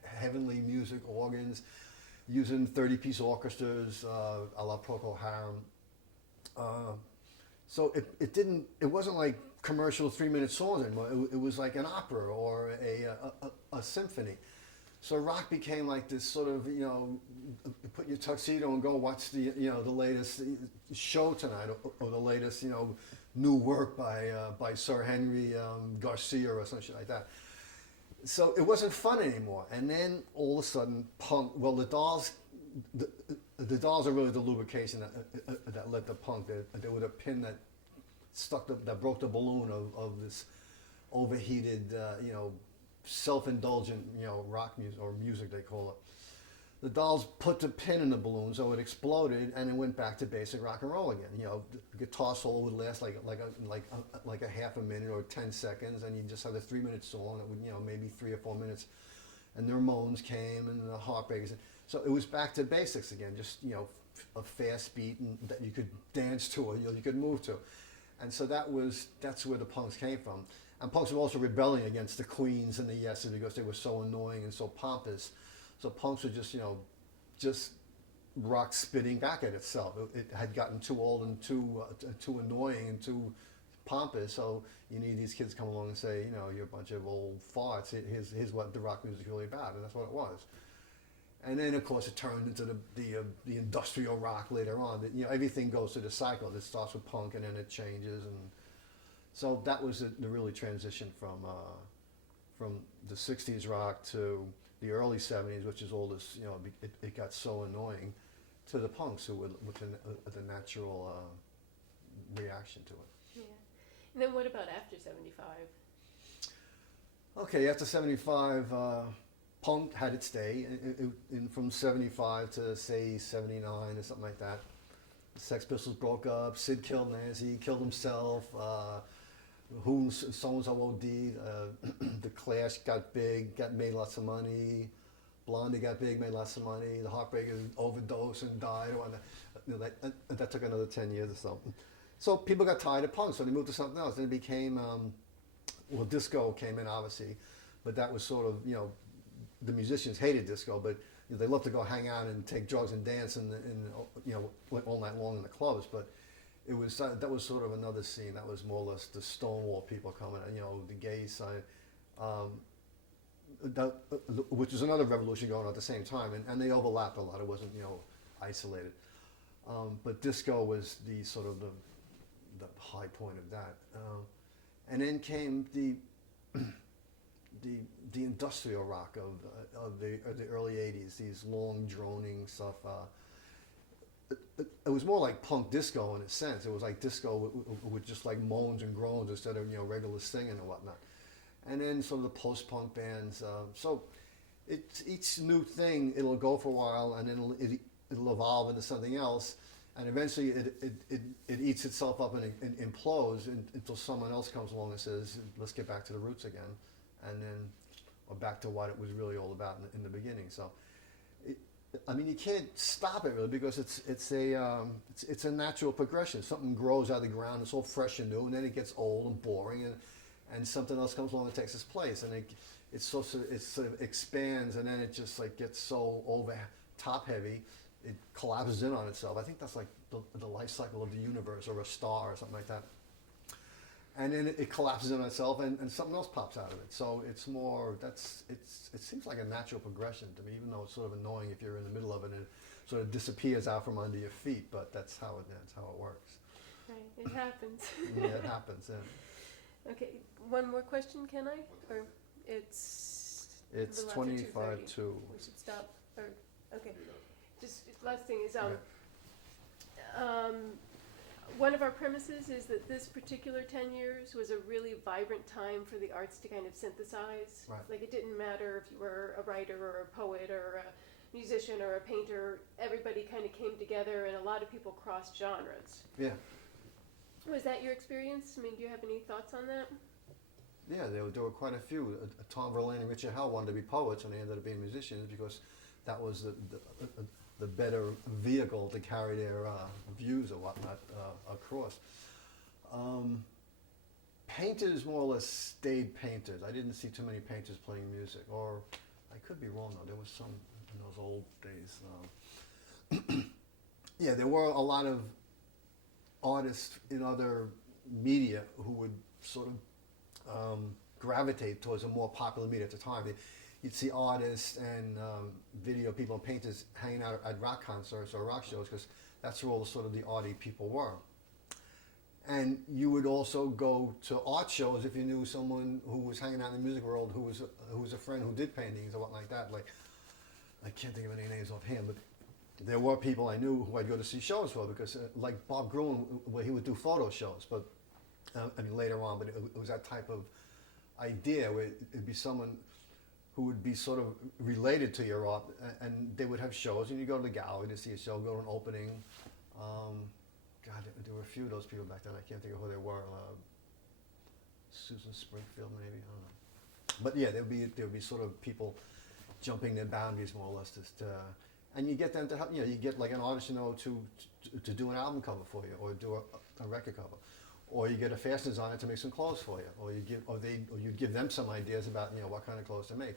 heavenly music, organs, using 30-piece orchestras, a la Procol Harum. So it wasn't like commercial 3-minute songs anymore. It was like an opera or a symphony. So rock became like this sort of, put your tuxedo and go watch the latest show tonight, or the latest, new work by Sir Henry Garcia or some shit like that. So it wasn't fun anymore. And then all of a sudden, punk. Well, the Dolls are really the lubrication that led the punk. They were the pin that that broke the balloon of this overheated, self-indulgent, rock music, or music they call it. The Dolls put the pin in the balloon, so it exploded, and it went back to basic rock and roll again. The guitar solo would last like a half a minute or 10 seconds, and you just have a 3-minute song that would, maybe 3 or 4 minutes. And the Ramones came, and the Heartbreakers. So it was back to basics again, just a fast beat and that you could dance to, or you could move to. And so that's where the punks came from. And punks were also rebelling against the Queens and the Yeses because they were so annoying and so pompous. So punks were just rock spitting back at itself. It had gotten too old and too annoying and too pompous. So you need these kids to come along and say, you're a bunch of old farts. Here's what the rock music is really about, and that's what it was. And then, of course, it turned into the industrial rock later on. Everything goes through the cycle. It starts with punk, and then it changes, and so that was the really transition from the '60s rock to the early '70s, which is all this. It got so annoying, to the punks who were the natural reaction to it. Yeah. And then what about after 75? Okay, after 75. Punk had its day, from 75 to say 79 or something like that. The Sex Pistols broke up, Sid killed Nancy, killed himself, so-and-so OD'd, The Clash got big, made lots of money, Blondie got big, made lots of money, the Heartbreakers overdosed and died, that took another 10 years or so. So people got tired of punk, so they moved to something else. Then it became, disco came in obviously, but that was sort of, the musicians hated disco, but they loved to go hang out and take drugs and dance and all night long in the clubs. But it was that was sort of another scene. That was more or less the Stonewall people coming, the gay side, which was another revolution going on at the same time, and they overlapped a lot. It wasn't isolated, but disco was the sort of the high point of that, and then came the industrial rock of the early '80s, these long droning stuff. It was more like punk disco in a sense. It was like disco with just like moans and groans instead of regular singing and whatnot. And then some of the post-punk bands. So it's each new thing. It'll go for a while, and then it'll evolve into something else, and eventually it eats itself up and implodes until someone else comes along and says, "Let's get back to the roots again." And then, or back to what it was really all about in the beginning. So, you can't stop it really because it's a natural progression. Something grows out of the ground, it's all fresh and new, and then it gets old and boring, and something else comes along and takes its place, and it sort of expands, and then it just like gets so over top heavy, it collapses in on itself. I think that's like the life cycle of the universe or a star or something like that. And then it collapses in itself, and something else pops out of it. So it's more, it seems like a natural progression to me, even though it's sort of annoying if you're in the middle of it and it sort of disappears out from under your feet, but that's how it works. Right, it happens. Yeah, it happens, yeah. Okay, one more question, can I? Or it's a It's little after 25 2:30. to, We should stop, or, okay. Just, last thing is, one of our premises is that this particular 10 years was a really vibrant time for the arts to kind of synthesize. Right. Like, it didn't matter if you were a writer or a poet or a musician or a painter, everybody kind of came together and a lot of people crossed genres. yeah. Was that your experience? I mean, do you have any thoughts on that? Yeah, there were quite a few. Tom Verlaine and Richard Hell wanted to be poets, and they ended up being musicians because that was the better vehicle to carry their views or whatnot across. Painters more or less stayed painters. I didn't see too many painters playing music, or I could be wrong though. There was some in those old days. Yeah, there were a lot of artists in other media who would sort of gravitate towards a more popular media at the time. You'd see artists and video people and painters hanging out at rock concerts or rock shows because that's where all sort of the arty people were. And you would also go to art shows if you knew someone who was hanging out in the music world who was a friend who did paintings or what like that. Like, I can't think of any names offhand, but there were people I knew who I'd go to see shows for because, like Bob Gruen, where he would do photo shows, but I mean later on, but it was that type of idea where it'd be someone who would be sort of related to your art, and they would have shows, and you go to the gallery to see a show, go to an opening. God, there were a few of those people back then. I can't think of who they were. Susan Springfield, maybe, I don't know. But yeah, there would be sort of people jumping their boundaries more or less, and you get them to help. You know, you get like an artist, you know, to do an album cover for you, or do a record cover, or you get a fashion designer to make some clothes for you, or you give them some ideas about, you know, what kind of clothes to make.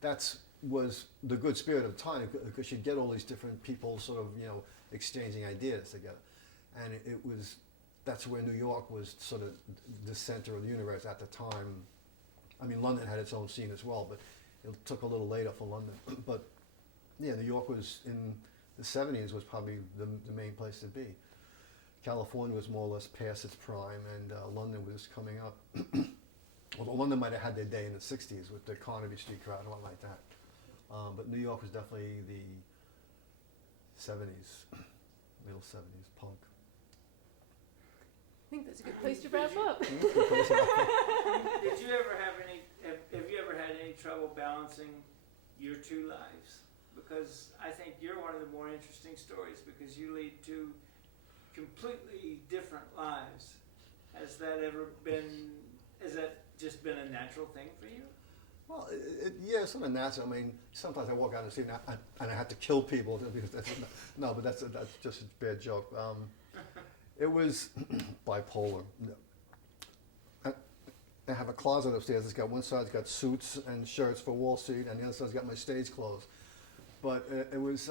That was the good spirit of the time, because you'd get all these different people sort of, you know, exchanging ideas together, and that's where New York was sort of the center of the universe at the time. I mean, London had its own scene as well, but it took a little later for London. But yeah, New York was in the 70s was probably the main place to be. California was more or less past its prime, and London was coming up. Although London might have had their day in the 60s with the Carnaby Street crowd and what like that. But New York was definitely the 70s, middle 70s, punk. I think that's a good place to wrap up. Did you ever have you ever had any trouble balancing your two lives? Because I think you're one of the more interesting stories, because you lead two completely different lives. Has that just been a natural thing for you? Well, yeah, it's sort of natural. I mean, sometimes I walk out and see, and I have to kill people because but that's just a bad joke. It was bipolar. I have a closet upstairs. It's got one side, it's got suits and shirts for Wall Street, and the other side's got my stage clothes. But it was,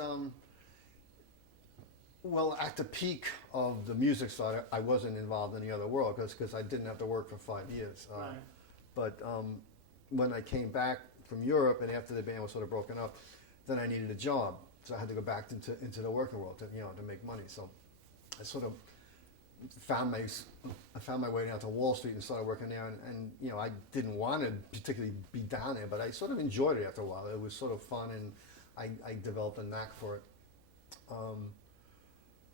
well, at the peak of the music side, I wasn't involved in the other world because I didn't have to work for 5 years. Right. But when I came back from Europe and after the band was sort of broken up, then I needed a job. So I had to go back into the working world to make money. So I sort of found my way down to Wall Street and started working there. And you know, I didn't want to particularly be down there, but I sort of enjoyed it after a while. It was sort of fun, and I developed a knack for it.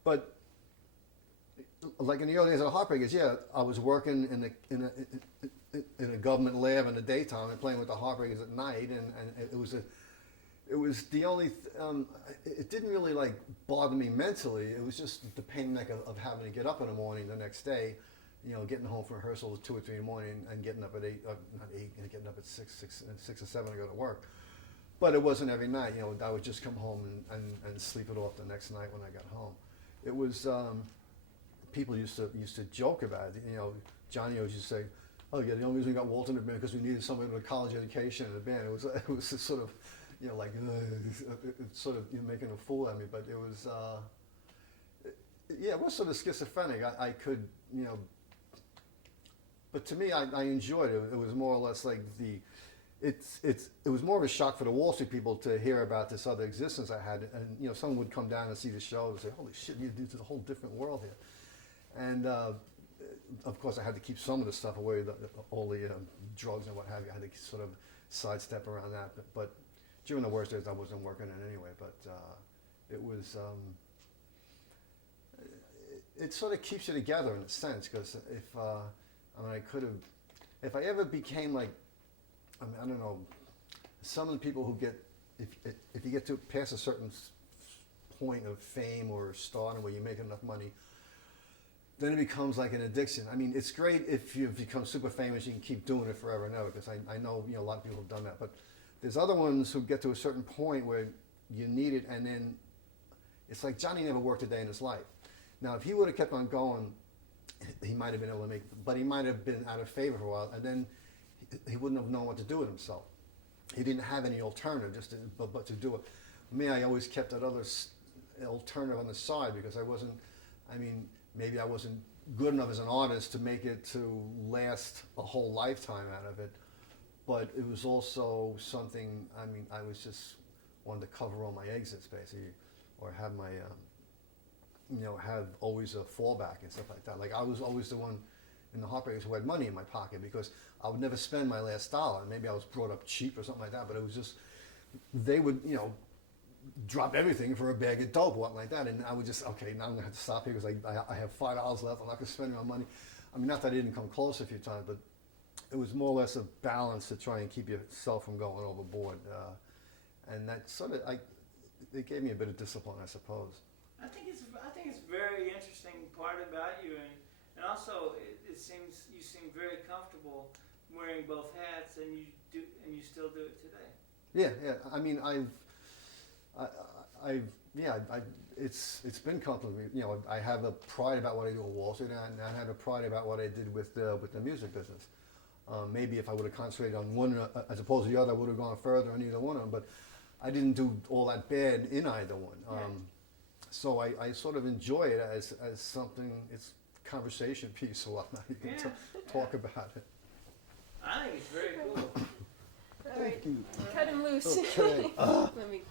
But like in the early days of the Heartbreakers, yeah, I was working in a government lab in the daytime and playing with the Heartbreakers at night, and it was the only. It didn't really like bother me mentally. It was just the pain in the neck of having to get up in the morning the next day, you know, getting home from rehearsal at 2 or 3 in the morning and getting up at 8, not 8, and getting up at 6 or 7 to go to work. But it wasn't every night. You know, I would just come home and sleep it off the next night when I got home. It was people used to joke about it. You know, Johnny always used to say, "Oh yeah, the only reason we got Walter in the band because we needed somebody with a college education in the band." It was just sort of, you know, like sort of making a fool out of me. But it was, yeah, it was sort of schizophrenic. I could, you know, but to me, I enjoyed it. It was more or less like it was more of a shock for the Wall Street people to hear about this other existence I had, and you know, someone would come down and see the show and say, "Holy shit, this is a whole different world here." And of course, I had to keep some of the stuff away, all the drugs and what have you. I had to sort of sidestep around that. But during the worst days, I wasn't working in anyway. But it was. It sort of keeps you together in a sense, because if I ever became like. I mean, I don't know. Some of the people who get, if you get to past a certain point of fame or stardom where you make enough money, then it becomes like an addiction. I mean, it's great if you become super famous, you can keep doing it forever and ever, because I know, a lot of people have done that. But there's other ones who get to a certain point where you need it, and then it's like Johnny never worked a day in his life. Now, if he would have kept on going, he might have been able to make, but he might have been out of favor for a while, and then he wouldn't have known what to do with himself. He didn't have any alternative but to do it. Me, I always kept that other alternative on the side, because maybe I wasn't good enough as an artist to make it to last a whole lifetime out of it. But it was also something, I was just wanted to cover all my exits, basically, or have my, have always a fallback and stuff like that. Like, I was always the one in the Heartbreakers who had money in my pocket, because I would never spend my last dollar. Maybe I was brought up cheap or something like that, but it was just, they would, drop everything for a bag of dope or something like that, and I would just, okay, now I'm gonna have to stop here, because I have $5 left, I'm not gonna spend my money. Not that I didn't come close a few times, but it was more or less a balance to try and keep yourself from going overboard. And that sort of, it gave me a bit of discipline, I suppose. I think it's a very interesting part about you, and also it seems you seem very comfortable wearing both hats, and you still do it today. Yeah. It's been comfortable. I have a pride about what I do at Wall Street, and I have a pride about what I did with the music business. Maybe if I would have concentrated on one as opposed to the other, I would have gone further on either one of them. But I didn't do all that bad in either one. So I sort of enjoy it as something. It's conversation piece, so I'm not even talk about it. I think it's very cool. All right, cut him loose. Okay. Let me